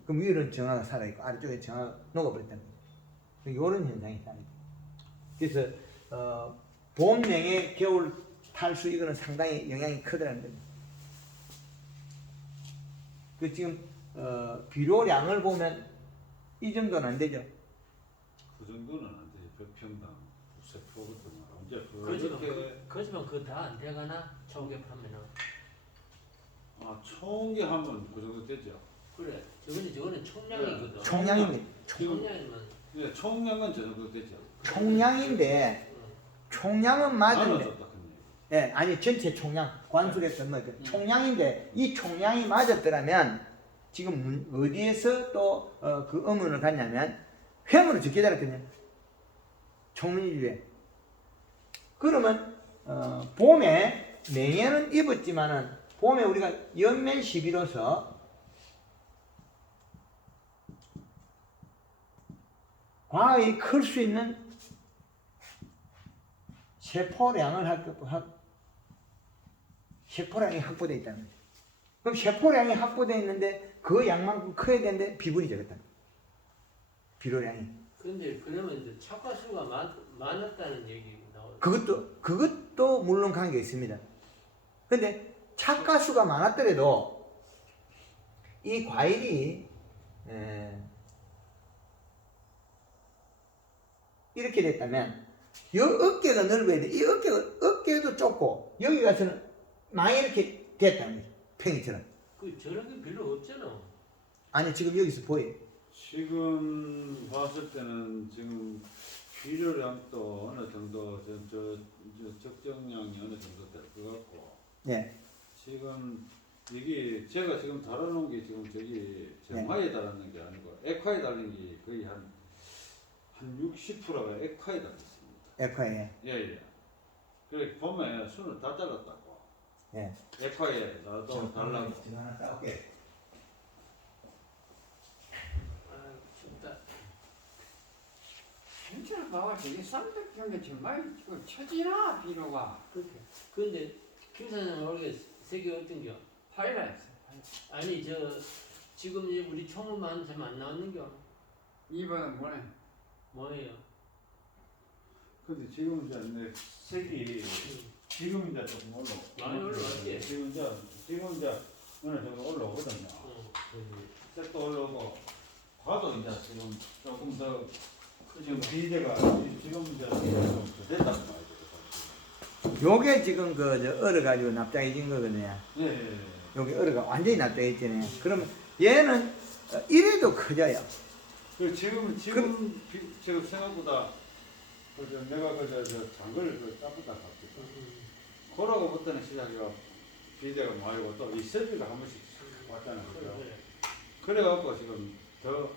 그럼 위로는 정화가 살아있고 아래쪽에 정화가 녹아버렸다는 거죠. 이런 현상이 있다는 거죠. 그래서 봄 냉해 겨울 탈수 이거는 상당히 영향이 크다는 거죠. 그 지금 비료량을 보면 이 정도는 안 되죠. 그 정도는 안 되지. 100평당 두세 포 같은 거. 이제 그러지만 그거 다 안 돼가나? 총개하면은. 총계 하면 그 정도 되죠. 그래. 저거는 총량이거든. 총량입니다. 총량이면. 네, 총량은 저 정도 되죠. 총량인데 총량은 맞은데 나눠줬다 큰 얘기. 예, 아니 전체 총량 관수했던 뭐 총량인데 이 총량이 맞았더라면 지금 어디에서 또 그 의문을 갖냐면 횡으로 적게 자랐거든요. 총리주에. 그러면 봄에 냉해는 입었지만은 봄에 우리가 연면 시비로서 과하게 클 수 있는 세포량을 세포량이 확보되어 있다는 거죠. 그럼 세포량이 확보되어 있는데 그 양만큼 커야 되는데 비분이 적었다. 비료량이. 근데 그러면 이제 착과수가 많았다는 얘기 나오죠. 그것도 물론 관계가 있습니다. 근데 착가수가 많았더라도 이 과일이 이렇게 됐다면 이 어깨가 넓어야 돼. 이 어깨도 좁고 여기 가서는 많이 이렇게 됐다는 거죠. 팽이처럼. 저런 게 별로 없잖아. 아니 지금 여기서 보여요. 지금 봤을 때는 지금 비료량도 어느 정도 적정량이 어느 정도 될 것 같고. 예. 지금 이게 제가 지금 달아놓은 게 지금 저기 정화에 달았는 게 아니고 액화에 달린 게 거의 한 60%가 액화에 달렸습니다. 에코에. 예. 그래 보면 순을 다 잘랐다고. 예. 액화에 나도 달라고. 제가 하나 따올게. 춥다. 진짜 봐봐 저게 쌍벽경에 정말 처지나 비료가 그렇게. 근데 김 사장님 모르게 색이 어떤겨? 파이라였어. 아니 지금 우리 총무만 좀 안 나왔는겨? 이번은 뭐네? 뭐예요? 근데 지금 이제 내 색이 지금 이제 조금 많이 올라왔지? 지금 이제 어느 정도 올라오거든요. 색도 올라오고 과도 이제 지금 조금 더 지금 비대가 지금 이제 좀 됐단 말이죠. 요게 지금 얼어가지고 납작해진 거거든요. 예. 여기 얼어가 완전히 납작해있잖아요. 그러면 얘는 이래도 커져요. 지금 생각보다 내가 장거리 짜부다 갔거든. 그러고부터는 시작이가 비대가 말고 또 이 설비가 한 번씩 왔잖아요. 그죠? 그래갖고 지금 더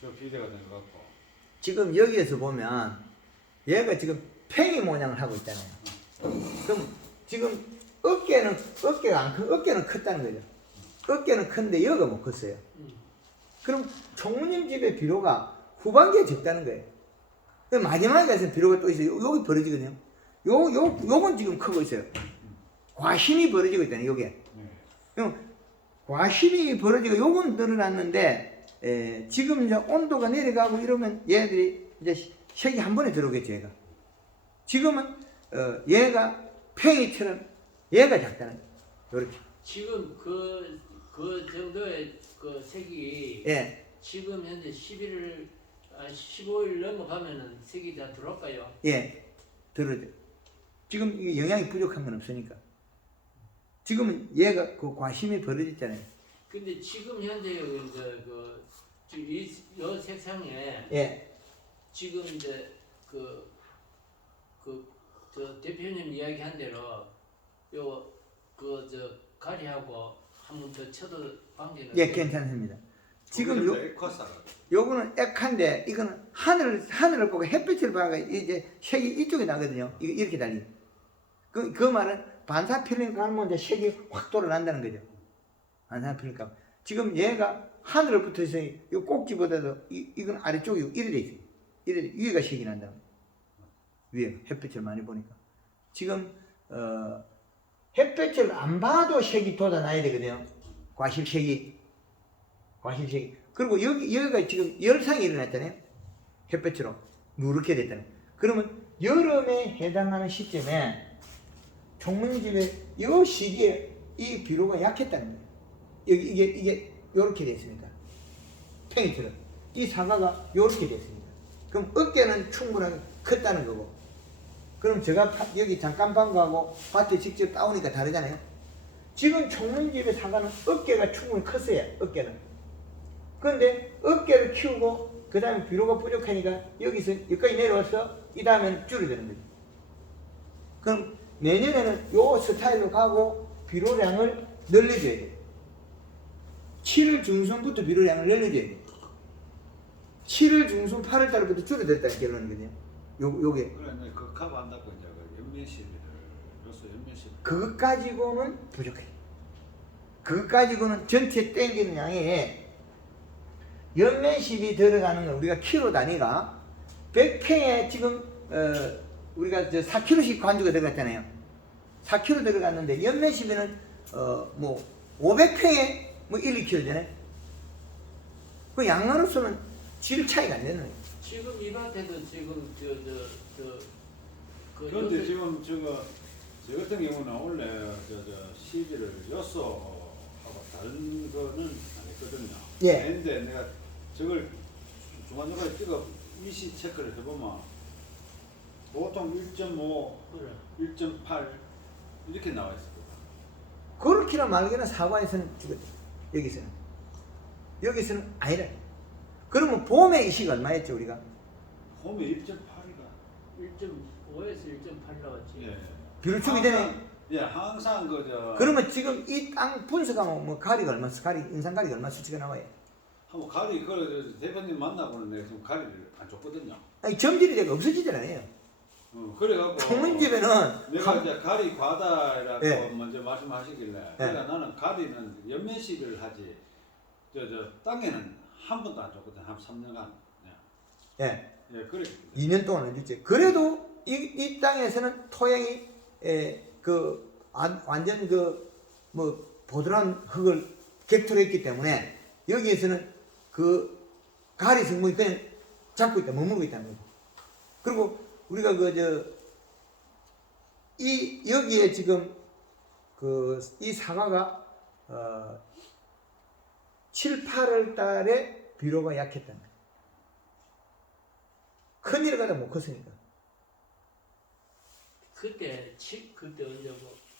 저 비대가 된 것 같고. 지금 여기에서 보면 얘가 지금 팽이 모양을 하고 있잖아요. 그럼 지금 어깨는 컸다는 거죠. 어깨는 큰데 여기가 못 컸어요. 그럼 총무님 집의 비료가 후반기에 적다는 거예요. 그럼 마지막에 가서 비료가 또 있어요. 여기 벌어지거든요. 요건 지금 크고 있어요. 과심이 벌어지고 있다는 요게. 그럼 과심이 벌어지고 요건 늘어났는데 지금 이제 온도가 내려가고 이러면 얘들이 이제 색이 한 번에 들어오겠죠, 얘가. 지금은 얘가 팽이처럼 얘가 작다는 거예요. 이렇게. 지금 그 정도의 그 색이 예, 지금 현재 15일 넘어가면은 색이 다 들어올까요? 예, 들어죠. 지금 이게 영양이 부족한 건 없으니까. 지금은 얘가 그 과심이 벌어졌잖아요. 근데 지금 현재 이제 지금 이 색상에 예, 지금 이제 저 대표님 이야기한 대로 가리하고 한 번 더 쳐도 관계는 예, 괜찮습니다. 지금 에쿼사가 요거는 액한데 이거는 하늘을 보고 햇빛을 봐가 이제 색이 이쪽에 나거든요. 이렇게 달리. 그 말은 반사필름 가면 이제 색이 확 돌아난다는 거죠. 반사필름. 지금 얘가 하늘을 붙어 있어요. 이 꼭지보다도 이건 아래쪽이 이래 돼 있어요. 이래 위에가 색이 난다. 위에 햇빛을 많이 보니까. 지금 햇빛을 안 봐도 색이 돋아나야 되거든요. 과실색이. 그리고 여기가 지금 열상이 일어났잖아요. 햇빛으로 누렇게 됐잖아요. 그러면 여름에 해당하는 시점에 총무님집에 이 시기에 이 비료가 약했다는 거예요. 이게 요렇게 됐으니까. 팽이처럼. 이 사과가 요렇게 됐습니다. 그럼 어깨는 충분하게 컸다는 거고. 그럼 제가 여기 잠깐 반 거하고 밭에 직접 따오니까 다르잖아요. 지금 총무님집의 사과는 어깨가 충분히 컸어요. 어깨는. 그런데 어깨를 키우고 그 다음에 비료가 부족하니까 여기서 여기까지 내려와서 이 다음에는 줄어드는 거죠. 그럼 내년에는 요 스타일로 가고 비료량을 늘려줘야 돼요. 7월 중순부터 비료량을 늘려줘야 돼요. 7월 중순 8월 달부터 줄어들었다는 결론이거든요. 요게. 그래, 그 카브 한다고 이제 연면시비를 연면시비. 그것 가지고는 부족해. 그것 가지고는 전체 땡기는 양에 연면십이 들어가는 건 우리가 키로 단위가 100평에 지금 우리가 4kg씩 관주가 들어갔잖아요. 4kg 들어갔는데 연면십이는 뭐 500평에 뭐 1, 2kg잖아요. 그 양으로서는 질 차이가 안 되는 거예요. 지금 이 밭에도 지금 그런데 지금 저 같은 경우는 원래 시비를 여소하고 다른 거는 안 했거든요. 예. 근데 내가 저걸 중간중간에 찍어 위시 체크를 해보면 보통 1.5, 그래. 1.8 이렇게 나와 있을 거다. 그렇게나 말게나 사과에서는 죽었대. 여기서는 아니라. 그러면 봄에 이식 얼마였죠 우리가? 봄에 1.8이가 1.5에서 1.8 나왔지. 예. 비료 주기 전에. 예, 항상 그러면 지금 이 땅 분석하면 뭐 가리가 얼마, 인상 가리가 얼마 수치가 나와요? 한번 가리 대표님 만나보는 내가 지금 가리를 안 줬거든요. 아니 점질이 되가 없어지잖아요. 그래갖고 총무집에는 내가 이제 가리 과다라고 예. 먼저 말씀하시길래 내가 나는 가리는 연면시비를 하지 저 땅에는 한 번도 안 줬거든. 한 3년간. 예. 예, 그래. 2년 동안 해줬지. 그래도 이 땅에서는 토양이 완전 뭐 보드란 흙을 객토했기 때문에 여기에서는 그 가리 성분이 그냥 잡고 있다, 머물고 있다는 거죠. 그리고 우리가 여기에 지금 이 사과가 7, 8월 달에 비료가 약했다는 거예요. 큰일을 가다 못 컸으니까. 그때 언제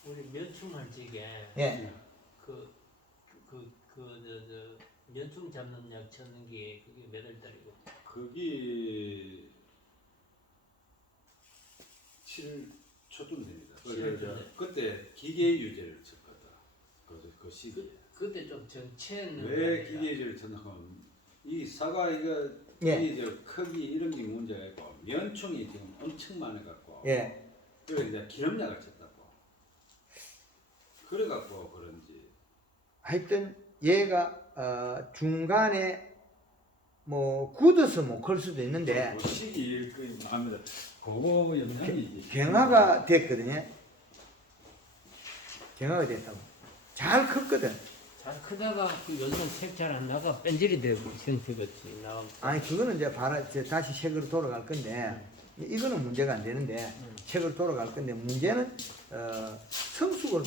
우리 면충할 적에 예. 연충 잡는 약 찾는 게 그게 몇 월달이고? 그게 7월 초쯤 됩니다. 7월 그래서 초쯤. 그때 기계 유제를 쳤거든. 그 시기에. 그때 좀 정체는 왜 기계 유제를 쳤냐면 이 사과 이거 예. 이 크기 이런 게 문제가 있고 면충이 지금 엄청 많아 갖고. 예. 그래서 이제 기름약을 쳤다고. 그래 갖고 그런지. 하여튼 얘가 중간에 뭐 굳어서 못 클 수도 있는데 그 시기일 겁니다. 그거 영향이지. 경화가 됐거든요. 경화가 됐다고. 잘 컸거든. 잘 크다가 그 연성 색 잘 안 나가 뺀질이 되고 형태같이 나와. 아니 그거는 이제 다시 색으로 돌아갈 건데 이거는 문제가 안 되는데 색으로 돌아갈 건데 문제는 성숙을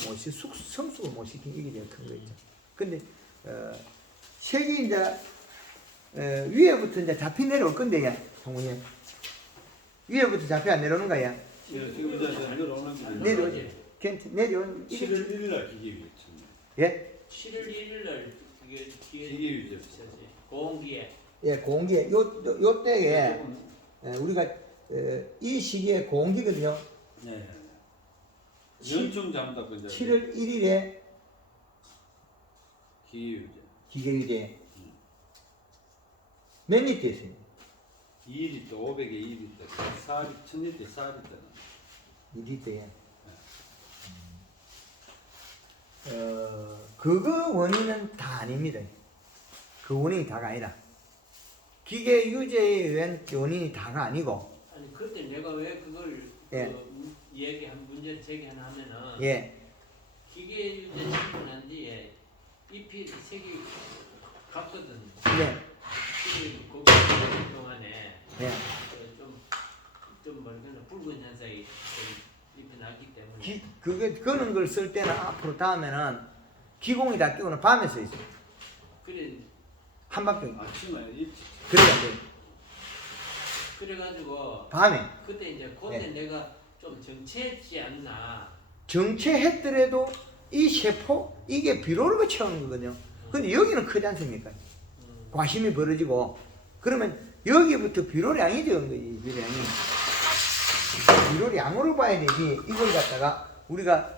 못 시킨 이게 제일 큰 거죠. 근데 색이 이제 위에부터 이제 잡히 내려올 건데 성훈이 위에부터 잡히 안 내려오는 거야. 지금 이제 내려오는 게 내려오지. 내려온 7월 1일 날 기계 유제 쳤네. 예? 7월 1일 날 그게 기계 유제. 공기에 예, 공기에 요 때에 우리가 이 시기에 공기거든요. 네. 연중 잡는다고 이제 7월 1일에 기계 유제. 기계유제 몇 리터 있어요? 2리터, 500에 2리터, 4리터, 1000리터, 4리터는 2리터에. 그거 원인은 다 아닙니다. 그 원인이 다가 아니라 기계 유제에 의한 원인이 다가 아니고 아니 그때 내가 왜 그걸 예. 얘기한 문제를 제기하나 하면은 예, 기계 유제 시키고 난 뒤에 잎이 색이 같거든. 예, 그 동안에 예. 좀 뭐랄까 붉은 현상이 좀 잎이 났기 때문에 그게 그런 걸 쓸 때는 앞으로 다음에는 기공이 다 끼고는 밤에 써 있어요. 그래 한 바퀴. 아침에 이 그래야 돼. 그래가지고 밤에 그때 이제 그때 내가 좀 정체했지 않나. 정체했더라도 이 세포 이게 비로를 채우는 거거든요. 근데 여기는 크지 않습니까? 과심이 벌어지고 그러면 여기부터 비료량이 적은 거지. 비료량으로 봐야 되지. 이걸 갖다가 우리가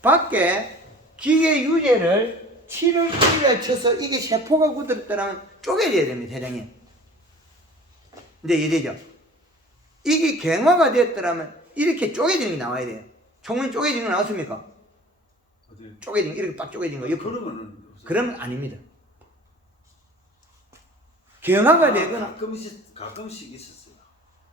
밖에 기계 유제를 7월 1일에 쳐서 이게 세포가 굳었더라면 쪼개져야 됩니다. 대장님. 이제 이해되죠? 이게 갱화가 됐더라면 이렇게 쪼개지는 게 나와야 돼요. 총문이 쪼개지는 거 나왔습니까? 어디 쪼개진 이렇게 빡 쪼개진 거 옆으로. 그러면은 그러면 아닙니다. 경화가 되거나 가끔씩 있었어요.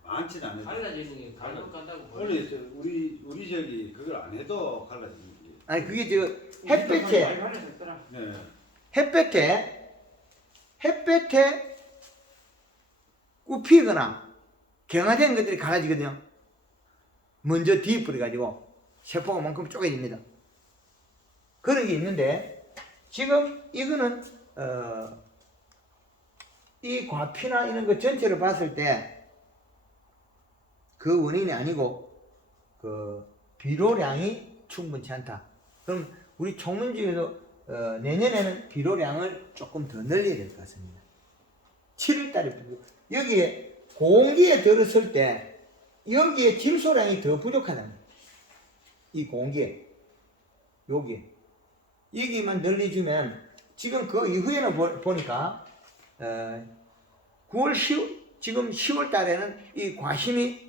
많지는 않아요. 갈라지는 게 갈등 간다고 원래 우리 저기 그걸 안 해도 갈라지는 게. 아니 그게 저 햇볕에 많이 갈라졌더라. 네. 햇볕에 굽히거나 경화된 것들이 갈라지거든요. 먼저 뒤뿌려 가지고 세포가 만큼 쪼개집니다. 그런 게 있는데 지금 이거는 이 과피나 이런 거 전체를 봤을 때 그 원인이 아니고 그 비료량이 충분치 않다. 그럼 우리 총문지에도 내년에는 비료량을 조금 더 늘려야 될 것 같습니다. 7월달에 여기에 공기에 들었을 때 여기에 질소량이 더 부족하다는 거예요. 이 공기에 여기만 늘려주면 지금 그 이후에는 보니까 9월 10 지금 10월 달에는 이 과심이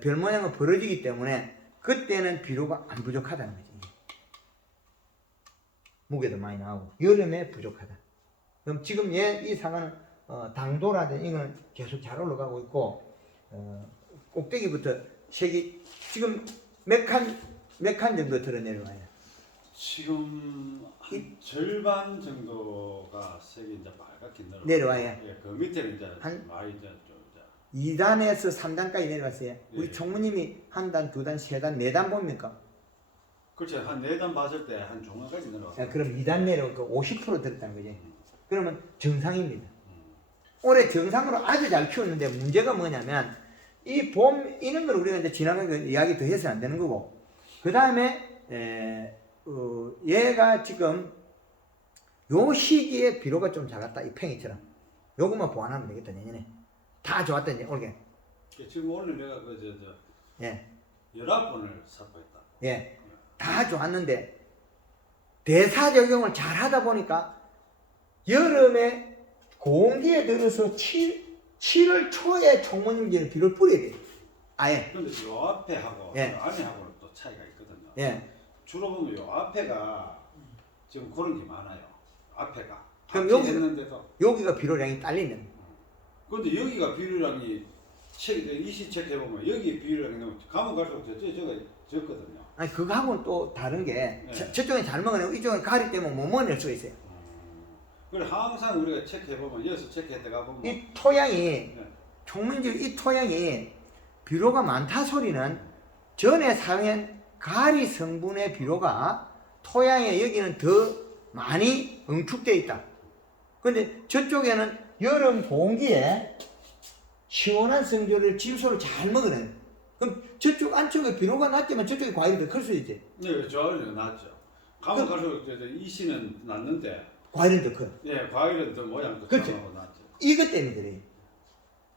별 모양으로 벌어지기 때문에 그때는 비료가 안 부족하다는 거지. 무게도 많이 나오고 여름에 부족하다. 그럼 지금 이 사과는 당도라든지 이거는 계속 잘 올라가고 있고 꼭대기부터 색이 지금 몇 칸 정도 들어 내려와요. 지금 한 절반 정도가 색이 이제 빨갛게 내려와요. 예, 그 밑에는 이제 한- 많이 이제 좀 2단에서 3단까지 내려왔어요. 우리 예. 총무님이 1단, 2단, 3단, 4단 봅니까? 그렇죠. 한 4단 봤을 때 한 중간까지 내려왔어요. 그럼 2단 내려오니까 50% 들었다는 거지. 그러면 정상입니다. 음. 올해 정상으로 아주 잘 키웠는데 문제가 뭐냐면 이 봄 이런 걸 우리가 이제 지나가게 이야기 더 해서는 안 되는 거고 그 다음에 얘가 지금 요 시기에 비료가 좀 작았다. 이 팽이처럼. 요것만 보완하면 되겠다. 내년에. 다 좋았다 이제 올게. 지금 오늘 내가 예. 11번을 삽입했다. 예. 다 좋았는데 대사 적용을 잘 하다 보니까 여름에 공기에 들어서 7월 초에 총무님들 비료를 뿌려야 돼요. 아예. 근데 요 앞에 하고 예. 안에 하고는 또 차이가 있거든요. 예. 주로 보면 요 앞에가 지금 그런 게 많아요. 앞에가. 그럼 같이 여기- 했는데도. 여기가 비료량이 딸리는. 근데 여기가 비료량이 이시 체크해보면 여기 비료량이 너무 가면 갈수록 저가 적거든요. 아니 그거하고는 또 다른 게 네. 저쪽에 잘 먹어내고 이쪽은 가리 때문에 못 먹어낼 수가 있어요. 그래 항상 우리가 체크해보면 여기서 체크했다가 보면 이 토양이 네. 총민질 이 토양이 비료가 많다 소리는 전에 사용한 가리 성분의 비료가 토양에 여기는 더 많이 응축되어 있다. 근데 저쪽에는 여름 공기에 시원한 성조를 질소를 잘 먹으네. 그럼 저쪽 안쪽에 비료가 낮지만 저쪽에 과일이 더 클 수 있지. 네, 저는 낫죠. 가면 갈수록 이시는 낫는데 과일은 더 커. 예, 과일은 더 모양도 그렇죠. 작하고 낫죠. 이것 때문에 그래.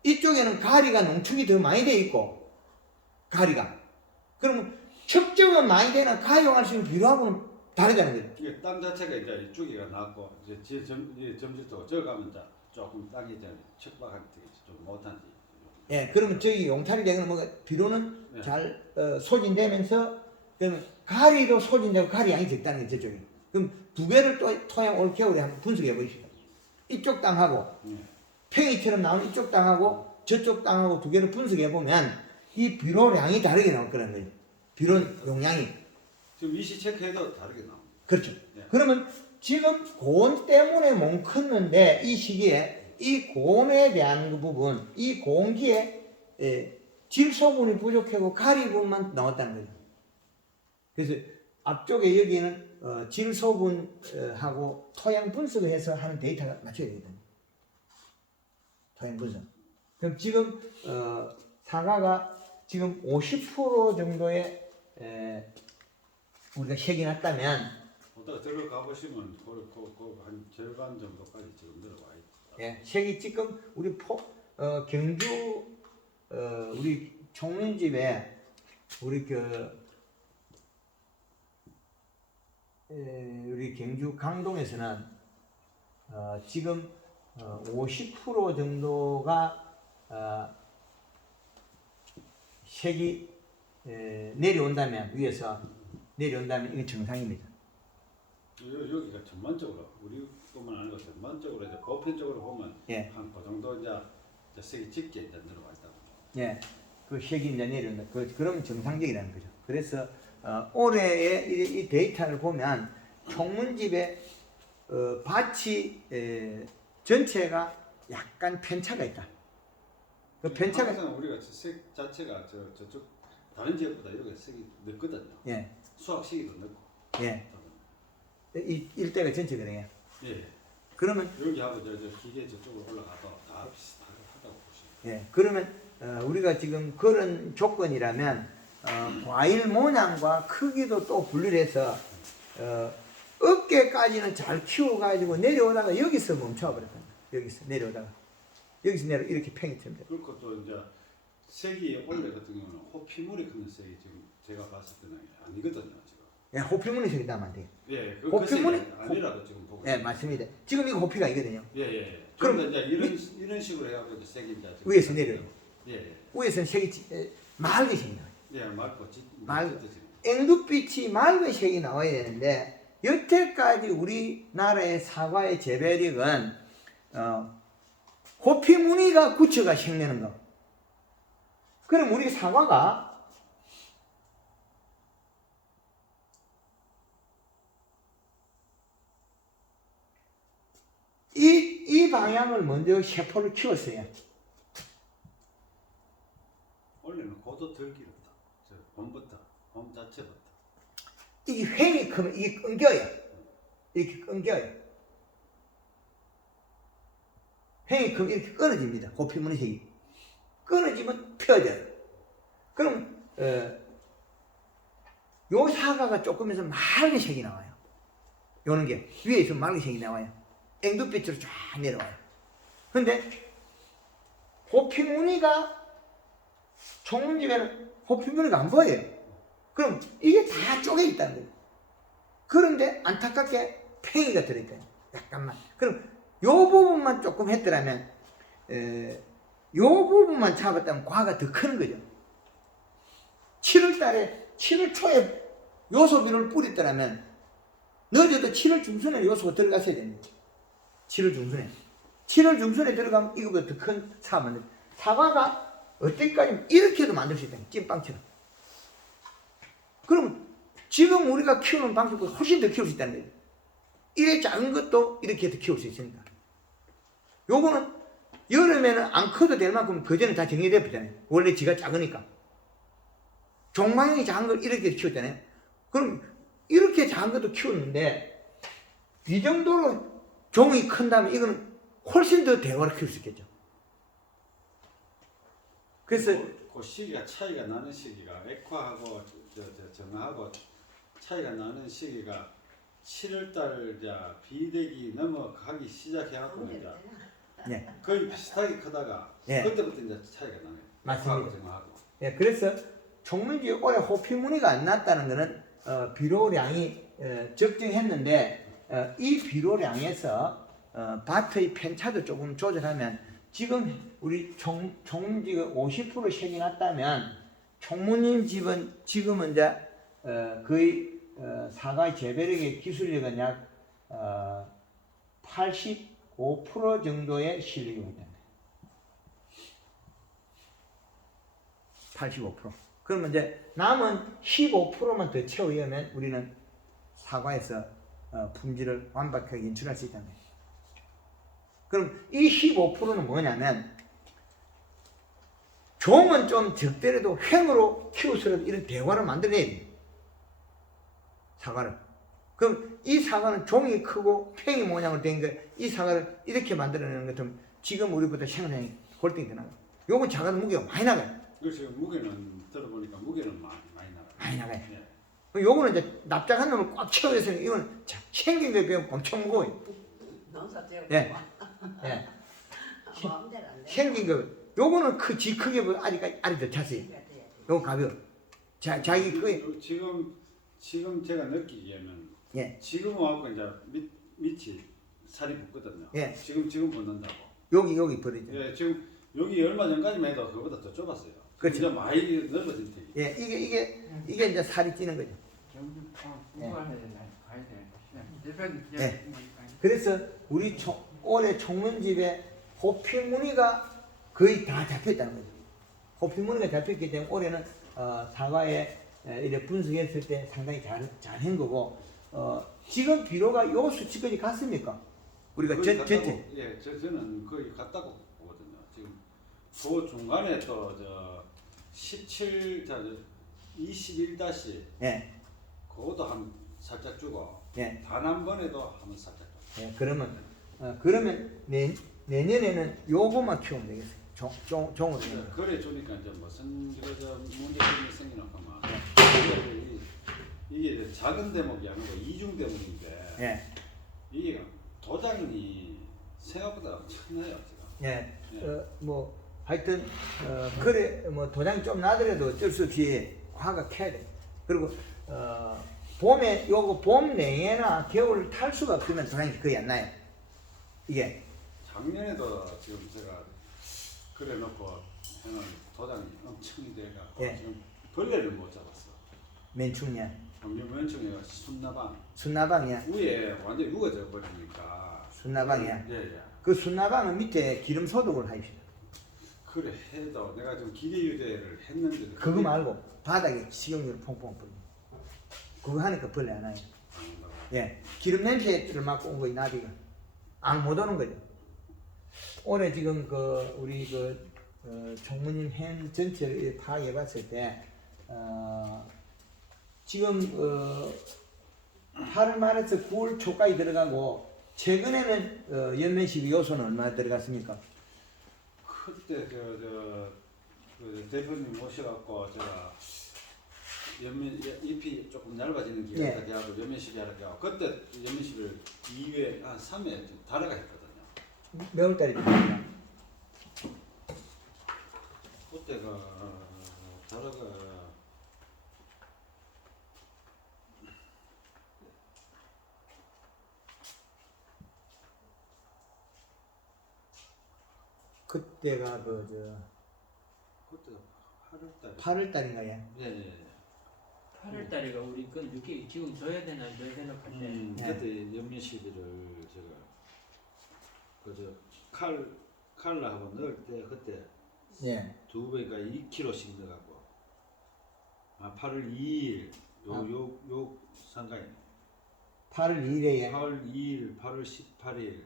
이쪽에는 가리가 농축이 더 많이 돼 있고 가리가. 그러면 척정은 많이 되나 가용할 수 있는 비료하고는 다르다는 거죠. 이게 땅 자체가 이제 이쪽이가 낮고 이제 점질도 저 가면 이제 조금 땅이 이제 척박하게 되겠지. 좀 못한지. 예, 그러면 저기 용탈이 되거나 뭐 비료는 네. 잘 소진되면서 그러면 가리도 소진되고 가리 양이 적다는 게 저쪽이. 그럼 두 개를 또 토양 올 겨울에 한번 분석해 보십시오. 이쪽 땅하고 네. 팽이처럼 나오는 이쪽 땅하고 저쪽 땅하고 두 개를 분석해 보면 이 비료량이 다르게 나올 거라는 거예요. 비료 용량이. 지금 이시 체크해도 다르게 나옵니다. 그렇죠. 네. 그러면 지금 고온 때문에 못 컸는데 이 시기에 이 고온에 대한 그 부분, 이 공기에 질소분이 부족하고 가리분만 나왔다는 거죠. 그래서 앞쪽에 여기는 질소분하고 토양 분석을 해서 하는 데이터가 맞춰야 되거든요. 토양 분석. 그럼 지금 사과가 지금 50% 정도의 우리가 색이 났다면 보다가 들어가 보시면 한 절반 정도까지 지금 들어와 있죠. 예, 색이 지금 우리 경주 우리 총린집에 우리 우리 경주 강동에서는 지금 50% 정도가 색이 내려온다면 위에서 내려온다면 이건 정상입니다. 여기가 전반적으로 우리뿐만 아니고 전반적으로 이제 보편적으로 보면 예. 한 그 정도 이제 색이 짙게 이제 들어와 있다고. 예, 그 색이 이제 내려온다. 그러면 정상적이라는 거죠. 그래서 올해의 이 데이터를 보면 총문집의 밭이 전체가 약간 편차가 있다. 그 편차가 항상 우리가 색 자체가 저쪽 다른 지역보다 여기 색이 넓거든요. 예, 수확 시기도 넓고. 예, 이 일대가 전체 그래요. 예. 그러면 여기하고 저 기계 저쪽으로 올라가도 다 비슷하다고 보시면. 예, 그러면 우리가 지금 그런 조건이라면 과일 모양과 크기도 또 분리를 해서 어깨까지는 잘 키워가지고 내려오다가 여기서 멈춰버렸거든요. 여기서 내려오다가 이렇게 팽이처럼 돼요. 그렇고 또 이제 색이 원래 같은 경우는 호피물이 큰 색이 지금 제가 봤을 때는 아니거든요. 지금. 예, 호피무늬 색이 나면 안 돼요. 예, 호피물이 색이 아니라고 지금 보고. 예, 맞습니다. 지금 이거 호피가 이거든요. 예. 그럼 그럼 이제 이런 식으로 해갖고 이제 색이 이제 지금 위에서 내려요. 예. 위에서는 색이 맑은 색이 나와요. 예, 맑고 앵두빛이 맑은 색이 나와야 되는데 여태까지 우리나라의 사과의 재배력은 호피무늬가 굳혀가 색내는 거. 그럼 우리 사과가 이 방향을 먼저 세포를 키웠어요. 원래는 고도 덜 길었다. 저 봄부터 봄 자체부터. 이게 횡이 크면 이게 끊겨요. 이렇게 끊겨요. 횡이 크면 이렇게 끊어집니다. 호피무늬 색이. 끊어지면 펴져요. 그럼 요 사과가 조금 있으면 맑은 색이 나와요. 요런 게 위에 있으면 말기색이 나와요. 앵두빛으로 쫙 내려와요. 근데 호피무늬가 총문집에는 호피무늬가 안 보여요. 그럼 이게 다 쪼개 있다는 거예요. 그런데 안타깝게 팽이가 들어있거든요. 약간만. 그럼 요 부분만 조금 했더라면 요 부분만 잡았다면 과가 더 크는 거죠. 7월 달에 7월 초에 요소비를 뿌렸더라면 늦어도 7월 중순에 요소가 들어갔어야 됩니다. 7월 중순에. 7월 중순에 들어가면 이거보다 더 큰 사과 만들. 사과가 어때까지 이렇게도 만들 수 있다. 찐빵처럼. 그럼 지금 우리가 키우는 방식보다 훨씬 더 키울 수 있다는 거예요. 이래 작은 것도 이렇게 더 키울 수 있으니까. 요거는 여름에는 안 커도 될 만큼 그전에 다 정리되어 있잖아요. 원래 지가 작으니까. 종망이 작은 걸 이렇게 키웠잖아요. 그럼 이렇게 작은 것도 키웠는데 이 정도로 종이 큰다면 이거는 훨씬 더 대화를 키울 수 있겠죠. 그래서 그 시기가 차이가 나는 시기가 액화하고 정화하고 차이가 나는 시기가 7월달 비대기 넘어가기 시작해갖고 이제 예. 거의 비슷하게 크다가 예. 그때부터 이제 차이가 나네요. 맞습니다. 액화하고 정화하고. 예, 그래서 총문지 올해 호피무늬가 안 났다는 것은 비료량이 적정했는데 이 비료량에서 밭의 편차도 조금 조절하면 지금 우리 총문지가 50% 색이 났다면 총무님 집은 지금은 이제 거의 사과의 재배력의 기술력은 약 85% 정도의 실력이 있다. 85%. 그러면 이제 남은 15%만 더 채우려면 우리는 사과에서 품질을 완벽하게 인출할 수 있다는 거예요. 그럼 이 15%는 뭐냐면 종은 좀 적더라도 횡으로 키우서라도 이런 대화를 만들어내야 돼요. 사과를. 그럼 이 사과는 종이 크고 횡이 모양으로 된 거, 이 사과를 이렇게 만들어내는 것은 지금 우리보다 생산량이 골등이 더 나가요. 요건 작아도 무게가 많이 나가요. 그래서 무게는 들어보니까 무게는 많이 나가요. 많이 나가요. 예. 요거는 이제 납작한 놈을 꽉 채워서 이건 생긴 거에 비하면 엄청 무거워요. 농사 지어. 예. 예. 마음대로 안 돼. 생긴 거. 요거는 지 크게 보여 아직까지 알이 더 찼어요. 요거 가벼워. 자기 그 지금 제가 느끼기에는 예. 지금 와갖고 이제 밑이 살이 붙거든요. 예. 지금 붙는다고. 여기 버리죠. 예, 지금 여기 얼마 전까지만 해도 그거보다 더 좁았어요. 그렇죠. 이제 많이 넓어진 테기. 예, 이게 이제 살이 찌는 거죠. 공부해야 되나 가야 돼. 일반 예. 그래서 우리 올해 총문집에 호피무늬가 거의 다 잡혔다는 거죠. 호피무늬가 잡혔기 때문에 올해는 사과에 이렇게 분석했을 때 상당히 잘한 거고 지금 비료가 요 수치까지 갔습니까? 우리가 거의 전체 갔다고, 예, 저는 거의 갔다고 보거든요. 지금 그 중간에 또 21-, 예, 그것도 한 살짝 주고 예, 단 한 번에도 한 번 살짝 주고. 예. 그러면 내년에는 요거만 키우면 되겠어요. 종으로 되는 거. 그래 주니까 이제 무슨 문제점이 생기나 하면 이게 이제 작은 대목이 아니고 이중 대목인데 예, 이게 도장이 생각보다 엄청나요 지금. 예. 예. 뭐 하여튼 그래 뭐 도장이 좀 나더라도 어쩔 수 없이 화가 캐야 돼. 그리고 봄에 요거 봄 내에나 겨울 탈 수가 없으면 도장이 거의 안 나요. 이게 작년에도 지금 제가 그래 놓고 해놓은 도장이 엄청 돼갖고 예. 지금 벌레를 못 잡았어. 맨충이야. 경류면충이가 순나방이야. 위에 완전 히 우거져 버리니까. 순나방이야. 예예. 그 순나방은 밑에 기름 소독을 하십시오. 그래 해도 내가 좀 기계 유대를 했는데 그거 말고 바닥에 식용유를 퐁퐁 뿌려. 그거 하니까 벌레 안 와요. 예, 기름 냄새를 맡고 온 거이 나비가 안 못 오는 거죠. 올해 지금 우리 총무님 hen 전체를 파악해 봤을 때 지금 8월 말에서 9월 초까지 들어가고 최근에는 연면식 요소는 얼마 들어갔습니까? 그때 그 대표님 오셔갖고 제가 연면 잎이 조금 얇아지는 기회가 돼하고 연면십이 하게 하고 그때 연면십을 2회 한 3회 달아가 했거든요. 매월달이 됩니다. 그때가 달아가 그때가 그때가 8월달. 8월달인가요? 네네. 8월 달에가 우리 그 6개 지금 줘야 되나 안 줘야 되나 할 때. 네. 그때 연면시비를 제가 그저 칼라 한번 넣을 때 그때 예. 2배가 2kg씩 넣어갖고 8월 2일 요 상가에 8월 2일에 8월 2일, 8월 18일,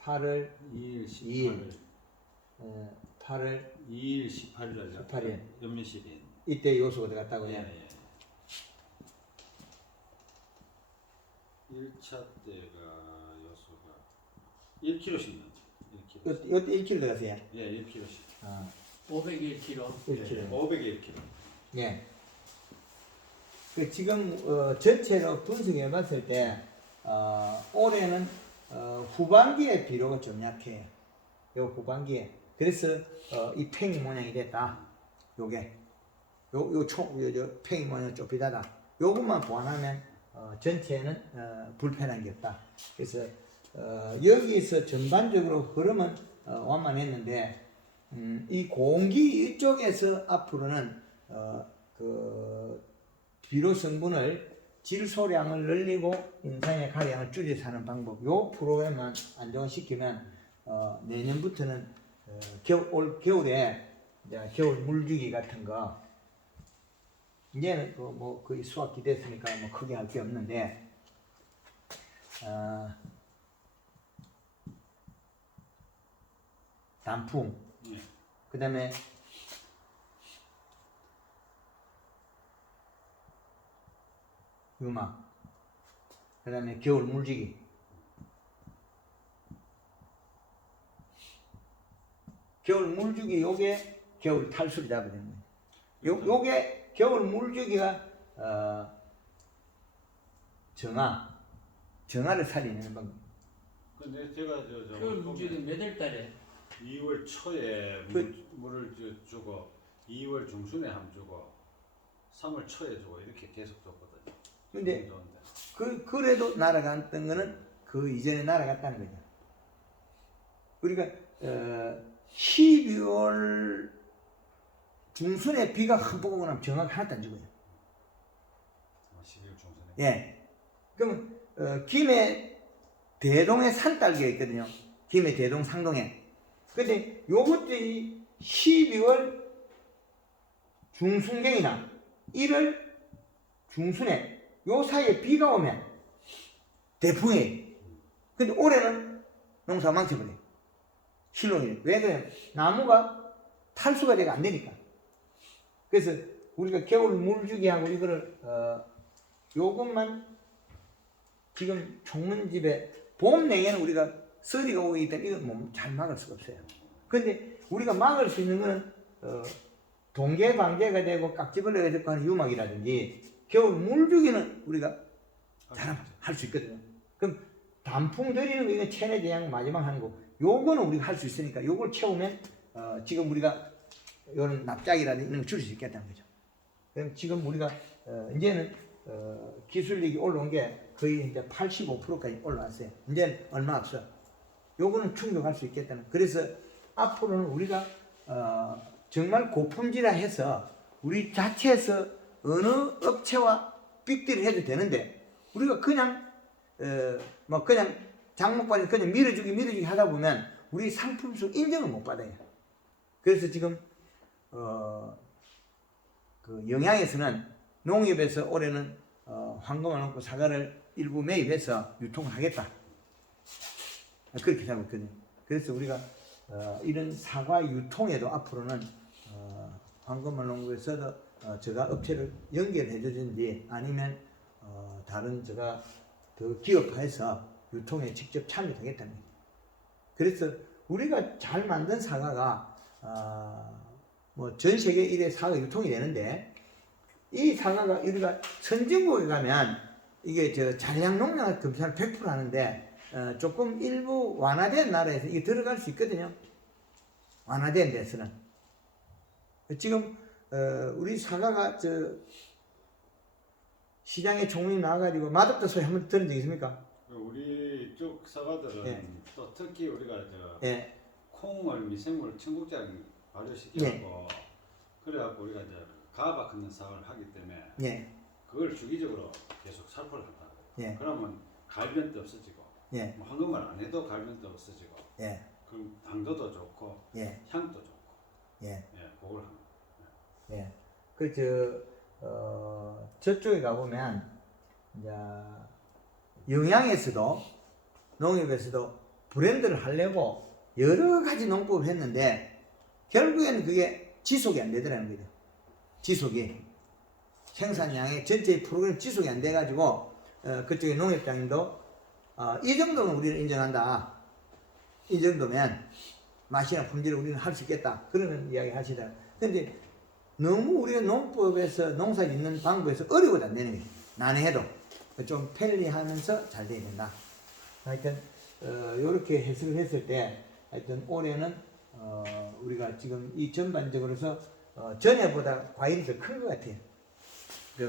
8월 2일, 2일. 18일, 8월 2일, 18일 날 18일. 연면시비. 이때 요소가 들어갔다고요. 예. 1차 때가 요소가 1kg씩 넣었죠. 1kg. 요때 1kg 들어가세요. 예, 1kg씩. 아, 501kg. 1kg. 500에 1kg. 예. 그 지금 전체로 분석해 봤을 때 올해는 후반기에 비료가 좀 약해요. 요 후반기에. 그래서 이 팽이 모양이 됐다. 요게 요 팽이 모양 좀 비다다. 요것만 보완하면 전체는 불편한 게 없다. 그래서 여기서 전반적으로 흐름은 완만했는데 이 공기 이쪽에서 앞으로는 그 비료 성분을 질소량을 늘리고 인산의 가량을 줄여서 하는 방법 요 프로그램만 안정시키면 내년부터는 올 겨울에 이제 겨울 물주기 같은 거 이제는 뭐 거의 수확기 됐으니까 뭐 크게 할 게 없는데 단풍 그 다음에 유막 그 다음에 겨울 물주기 겨울 물주기 요게 겨울 탈수를 잡아야 되는 거예요. 요게 겨울 물주기가 정화를 살리는 방법. 근데 제가 겨울 문제는 몇월 달에? 2월 초에 물을 주고 2월 중순에 한번 주고 3월 초에 주고 이렇게 계속 줬거든요. 근데 그래도 날아갔던 거는 그 이전에 날아갔다는 거죠. 우리가 12월 중순에 비가 흠뻑 오고 나면 정확히 하나도 안 죽어요. 12월 중순에. 예. 그럼 김해 대동에 산딸기가 있거든요. 김해 대동 상동에. 근데 요것들이 12월 중순경이나 1월 중순에 요 사이에 비가 오면 대풍이에요. 근데 올해는 농사 망쳐버려요. 실롱이에요. 왜 그래요? 나무가 탈수가 되가 안 되니까. 그래서 우리가 겨울 물주기하고 이거를 요것만 지금 총문집에 봄 내에는 우리가 서리가 오기 때문에 이건 뭐 잘 막을 수가 없어요. 근데 우리가 막을 수 있는 거는 동계 방제가 되고 깍지벌레가 되고 하는 유막이라든지 겨울 물주기는 우리가 잘 할 수 있거든요. 그럼 단풍 들이는 거 이건 체내 제약 마지막 하는 거 요거는 우리가 할 수 있으니까 요걸 채우면 지금 우리가 이런 납작이라든지 이런 거 줄일 수 있겠다는 거죠. 그럼 지금 우리가 이제는 기술력이 올라온 게 거의 이제 85%까지 올라왔어요. 이제는 얼마 없어. 요거는 충족할 수 있겠다는. 그래서 앞으로는 우리가 정말 고품질화 해서 우리 자체에서 어느 업체와 빅딜을 해도 되는데 우리가 그냥 뭐 그냥 장목발에 그냥 밀어주기 하다 보면 우리 상품성 인정을 못 받아요. 그래서 지금 그 영양에서는 농협에서 올해는 황금을 넣고 사과를 일부 매입해서 유통을 하겠다. 그렇게 생각하고 있거든요. 그래서 우리가 이런 사과 유통에도 앞으로는 황금을 농구에서도 제가 업체를 연결해 주든지 아니면 다른 제가 더 기업화해서 유통에 직접 참여하겠다는 거예요. 그래서 우리가 잘 만든 사과가 뭐 전 세계 1회 사과 유통이 되는데 이 사과가 우리가 선진국에 가면 이게 저 잔량 농약 검사를 100% 하는데 조금 일부 완화된 나라에서 이게 들어갈 수 있거든요. 완화된 데서는 지금 우리 사과가 저 시장에 종류 나와가지고 맛없다 소리 한번 들은 적 있습니까? 우리 쪽 사과들은 예. 또 특히 우리가 저 예, 콩을 미생물 청국장 발효시키고 그래갖고 우리가 이제 가박 넣는 사과를 하기 때문에 예, 그걸 주기적으로 계속 살포를 한다. 예, 그러면 갈변도 없어지고 예, 뭐 황금을 안 해도 갈변도 없어지고 예, 그럼 당도도 좋고 예, 향도 좋고 예, 예, 그걸 합니다. 예. 저쪽에 가보면 이제 영양에서도 농협에서도 브랜드를 하려고 여러 가지 농법을 했는데 결국에는 그게 지속이 안 되더라는 거죠. 지속이 생산량의 전체 프로그램 지속이 안 돼가지고 그쪽에 농협장도 이 정도는 우리는 인정한다. 이 정도면 맛이나 품질을 우리는 할 수 있겠다. 그러는 이야기 하시다. 근데 너무 우리가 농법에서 농사 짓는 방법에서 어려워도 안 되는 거예요. 난해해도 좀 편리하면서 잘 돼야 된다. 하여튼 이렇게 해석을 했을 때 하여튼 올해는 우리가 지금 이 전반적으로서 전에보다 과일이 더 큰 것 같아요.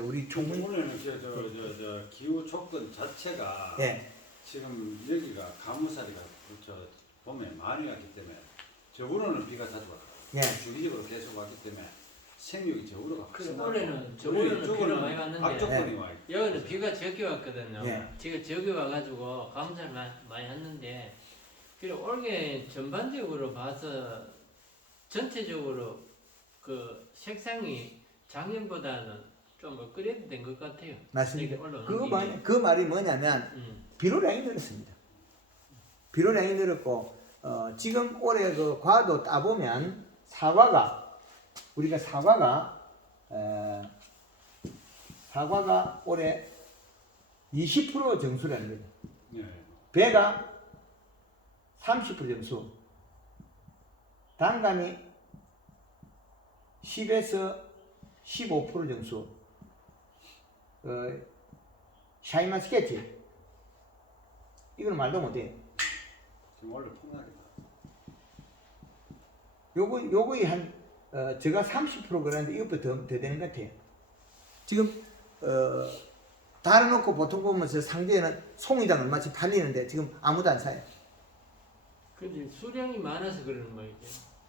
우리 총무 올해는 저 기후 조건 자체가 예, 지금 여기가 가무살이가 보면 많이 왔기 때문에 저으로는 비가 자주 왔고 예, 주기적으로 계속 왔기 때문에 생육이 저으로가 그래서 확 올해는 우리 저번에는 쪽은 비가 많이 왔는데 악조건이 와 있고 여기는 비가 적게 왔거든요. 예. 지금 적게 와가지고 감사를 많이 했는데 그리고 올해 전반적으로 봐서 전체적으로 그 색상이 작년보다는 좀 업그레이드 된 것 같아요. 맞습니다. 이게 올라오는 게. 그 말이 뭐냐면 비료량이 늘었습니다. 비료량이 늘었고 지금 올해 그 과도 따보면 우리가 사과가 올해 20% 정수라는 거죠. 예. 배가 30% 정수, 단감이 10에서 15% 정수, 샤인마스케치 이거는 말도 못해요. 지금 원래 폭락이다. 요거의 한 제가 30% 그러는데 이것보다 더 되는 것 같아요. 지금 달아놓고 보통 보면서 상대에는 송이당 얼마씩 팔리는데 지금 아무도 안 사요. 근데 수량이 많아서 그러는 거예요.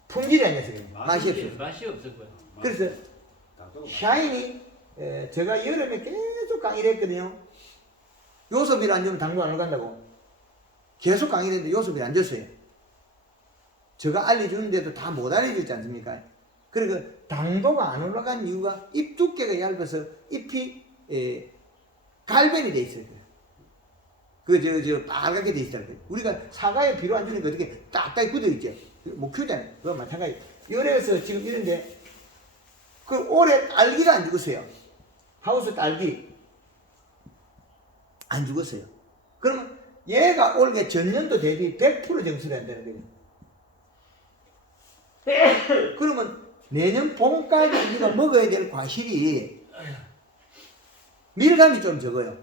품질이 아니어서 그래요. 맛이 없어요. 맛이 없었고요. 그래서 샤인이 제가 여름에 계속 강의를 했거든요. 요소비를 안 주면 당도 안 올라간다고. 계속 강의를 했는데 요소비를 안 줬어요. 제가 알려주는데도 다 못 알려줬지 않습니까? 그리고 당도가 안 올라간 이유가 잎 두께가 얇아서 잎이 갈변이 돼 있어요. 빨갛게 돼 있어요. 우리가 사과에 비료 안 주니까 어떻게 딱딱히 굳어 있죠. 못 키우잖아요. 그거 마찬가지. 열에서 지금 이런데 그 올해 딸기가 안 죽었어요. 하우스 딸기 안 죽었어요. 그러면 얘가 올해 전년도 대비 100% 정수를 한다는 거예요. 그러면 내년 봄까지 우리가 먹어야 될 과실이 밀감이 좀 적어요.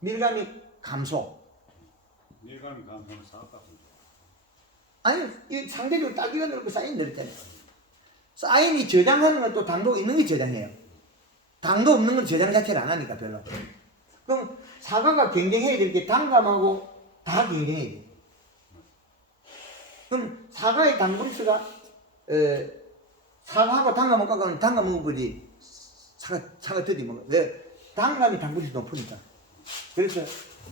밀감이 감소. 밀감이 감소는 사업값은 아니, 이 상대적으로 딸기가 늘고 사인이 늘었잖아요. 사인이 저장하는 건 또 당도가 있는 게 저장해요. 당도 없는 건 저장 자체를 안 하니까 별로. 그럼 사과가 경쟁해야 될 게 단감하고 다 경쟁해야 돼요. 그럼 사과의 당분수가 사과하고 단감 먹으면 단감 먹어보지 사과 더디 먹어. 왜? 단감이 당분수 높으니까. 그래서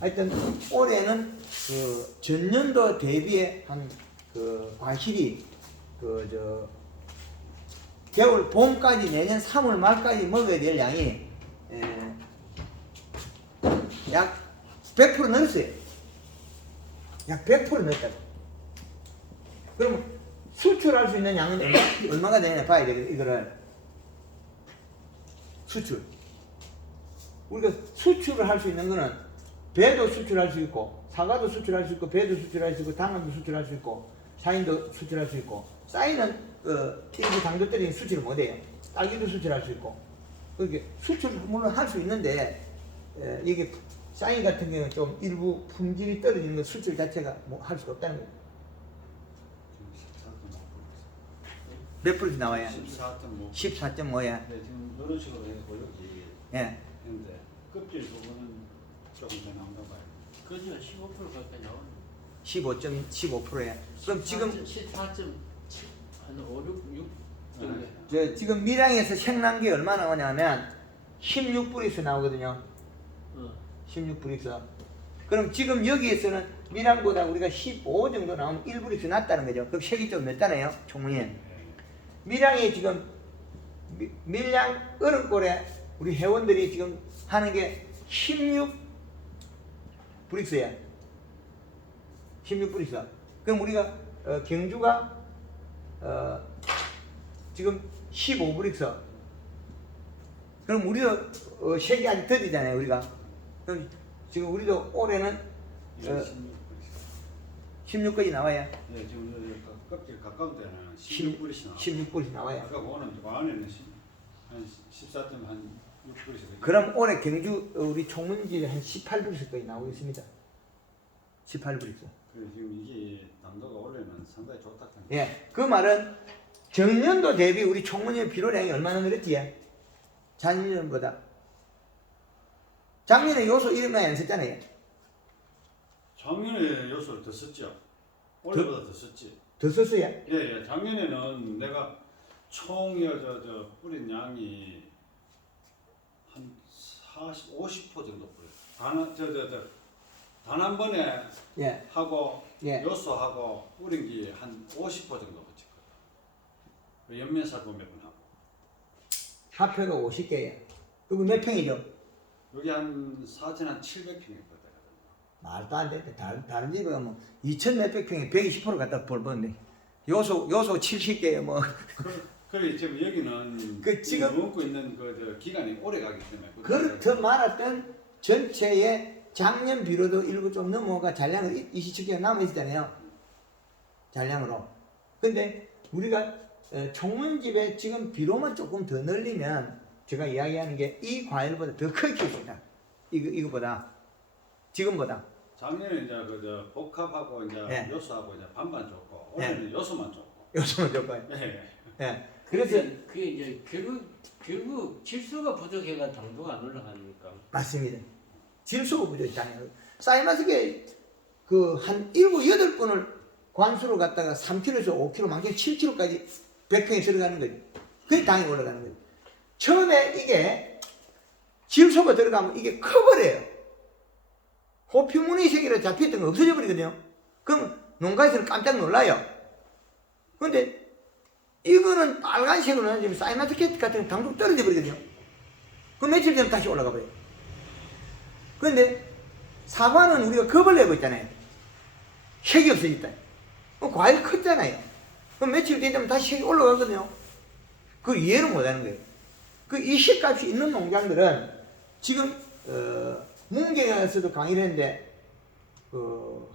하여튼 올해는 그 전년도 대비에 한 그 과실이 겨울 봄까지 내년 3월 말까지 먹어야 될 양이 약 100% 늘었어요. 약 100% 늘었다고. 그러면 수출할 수 있는 양은 얼마가 되냐 봐야 되겠다. 이거를 수출. 우리가 수출을 할 수 있는 거는 배도 수출할 수 있고 사과도 수출할 수 있고 배도 수출할 수 있고 당근도 수출할 수 있고 샤인도 수출할 수 있고 사인은 일부 당도들이 수출을 못해요. 딸기도 수출할 수 있고 그렇게 수출 물론 할 수 있는데 이게 쌍이 같은 경우는 좀 일부 품질이 떨어지는 건 수출 자체가 뭐 할 수가 없다는 거예요. 몇 프로씩 나와야? 14.5. 14.5야. 네, 지금 이런 식으로 해서 여기 예. 현재 껍질 부분은 조금 더 나온다 봐요. 그지만 15% 가까이 나오네. 15.15%야. 그럼 지금 14.7, 한 5, 6 정도. 지금 밀양에서 생난 게 얼마 나오냐면 16브릭스 나오거든요. 16브릭스. 그럼 지금 여기에서는 밀양보다 우리가 15 정도 나오면 1브릭스 낮다는 거죠. 그럼 색이 좀 늦잖아요, 총무님. 밀양이 지금 밀양 얼음골에 우리 회원들이 지금 하는 게 16브릭스야. 16브릭스. 그럼 우리가 경주가 지금 15브릭스. 그럼 우리도 색이 아직 더디잖아요, 우리가. 그럼 지금 우리도 올해는 16까지 나와야. 네, 지금 껍질 가까운 데는 16불이 나와. 16불이 나와야. 아까 그거는 그 안에는 한 14.6불이. 그럼 올해 경주 우리 총문집에 한 18브릭스까지 나오고 있습니다. 18브릭스. 그래서 지금 이게 당도가 올해는 상당히 좋다. 예, 그 말은 전년도 대비 우리 총문집 비료량이 얼마나 늘었지? 작년보다. 작년에 요소 이름만 안 썼잖아요. 작년에 요소를 더 썼죠. 올해보다 더 썼지. 더 썼어요? 예. 작년에는 내가 총 저 뿌린 양이 한 40, 50% 정도 뿌렸어요. 단 한 번에 예. 하고 예. 요소하고 뿌린 게 한 50% 정도 붙였거든. 연면살포 몇 번 하고. 합표가 50개예요. 그리고 몇 평이죠? 여기 한 4,700평이거든. 말도 안 돼. 다른 집에 가면 2,000 몇백 평에 120% 갖다 벌었는데 요소 70개에 뭐. 그래 지금 여기는 그 지금 머금고 있는 그 기간이 오래 가기 때문에. 그렇듯 말았던 전체의 작년 비료도 일부 좀 넘어가 잔량을 27개가 남아있잖아요. 잔량으로. 근데 우리가 총문집에 지금 비료만 조금 더 늘리면 제가 이야기하는 게 이 과일보다 더 크게 키웁니다. 이거보다. 지금보다. 작년에 이제 그 복합하고 이제 예. 요소하고 이제 반반 줬고 올해는 요소만 줬고. 요소만 좋고요. 예. 예. 그래서 그게 이제 결국 질소가 부족해가 당도가 안 올라가니까. 맞습니다. 질소가 부족하잖아요. 사이마스게 한 7, 8분을 관수로 갖다가 3kg에서 5kg, 많게는 7kg까지 100평에 들어가는 거죠. 그게 당이 올라가는 거죠. 처음에 이게 질소가 들어가면 이게 커버려요. 호피무늬색이라 잡혔던 거 없어져 버리거든요. 그럼 농가에서는 깜짝 놀라요. 근데 이거는 빨간색으로 지금 사이마스켓 같은 당도 떨어져 버리거든요. 그럼 며칠 전에 다시 올라가 버려요. 그런데 사과는 우리가 겁을 내고 있잖아요. 색이 없어졌다. 그럼 과일 컸잖아요. 그럼 며칠 되면 다시 색이 올라가거든요. 그걸 이해를 못하는 거예요. 그 이식값이 있는 농장들은 지금 문경에서도 강의를 했는데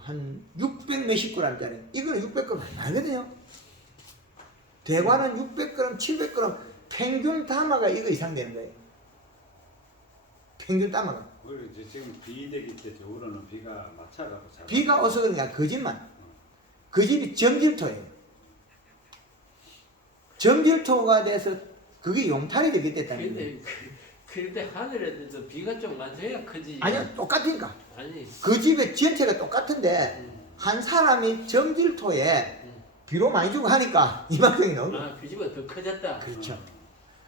한 600 몇십 g짜리 이거는 600g 아니거든요. 대과는 600g, 700g 평균 담화가 이거 이상 되는 거예요. 평균 담화가. 그리고 이제 지금 비대기 때 겨울에는 비가 맞춰가고 잘. 비가 어서 그런가 거짓말. 그 집이 점질토예요. 점질토가 돼서 그게 용탈이 되게 됐다는 거예요. 그런데 하늘에도 비가 좀 맞아야 크지. 아니요, 똑같으니까. 아니. 그 집의 전체가 똑같은데 한 사람이 점질토에 비로 많이 주고 하니까 이만큼이 나오는 거예요. 그 집은 더 커졌다. 그렇죠.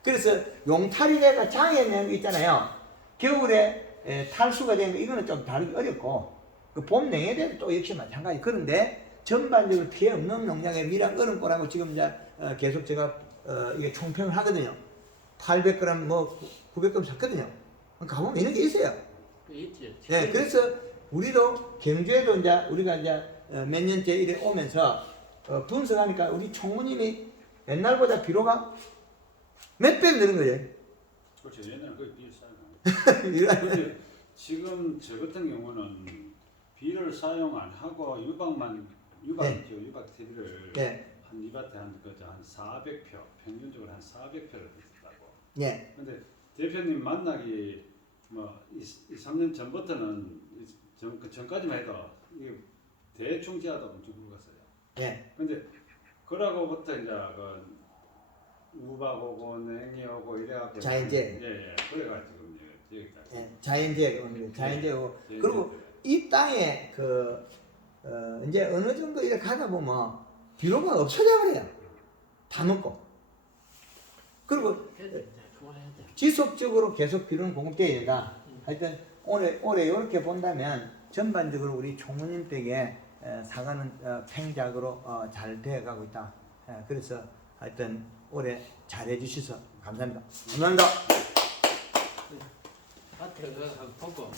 그래서 용탈이 내가 장애내는 거 있잖아요. 겨울에 탈수가 되는 거 이거는 좀 다루기 어렵고 그 봄 냉해에도 또 역시 마찬가지. 그런데 전반적으로 피해 없는 농장의 밀양 얼음골하고 지금 이제 계속 제가 이게 총평을 하거든요. 800g 뭐 900g 샀거든요. 가보면 이런 게 있어요. 있지. 네, 그래서 우리도 경주에도 이제 우리가 이제 몇 년째 이래 오면서 분석하니까 우리 총무님이 옛날보다 비료가 몇 배 늘은 거예요. 그렇죠. 옛날에 거의 비싸요. 지금 저 같은 경우는 비를 사용 안 하고 유박 TV를 네. 한 이밭에 한 400표 평균적으로 한 400표를 예. 근데 대표님 만나기 뭐 3년 전부터는 그 전까지만 해도 이게 대충 지하다 엄청 굵었어요. 예. 근데 그러고부터 이제 그 우박 오고 냉이 오고 이래갖고 자연재해. 예예 그래가지고 이제 여기까지 예. 자연재해가 자연재해고 예, 그리고 이 땅에 이제 어느 정도 이렇게 가다 보면 비료가 없어져 버려요. 다 먹고. 그리고 해야 돼. 그만해야 돼. 지속적으로 계속 비료는 공급돼야 된다. 하여튼 올해 이렇게 본다면 전반적으로 우리 총무님 댁에 사과는 팽작으로 잘 되어가고 있다. 그래서 하여튼 올해 잘해 주셔서 감사합니다. 감사합니다. 밭에 가서 보고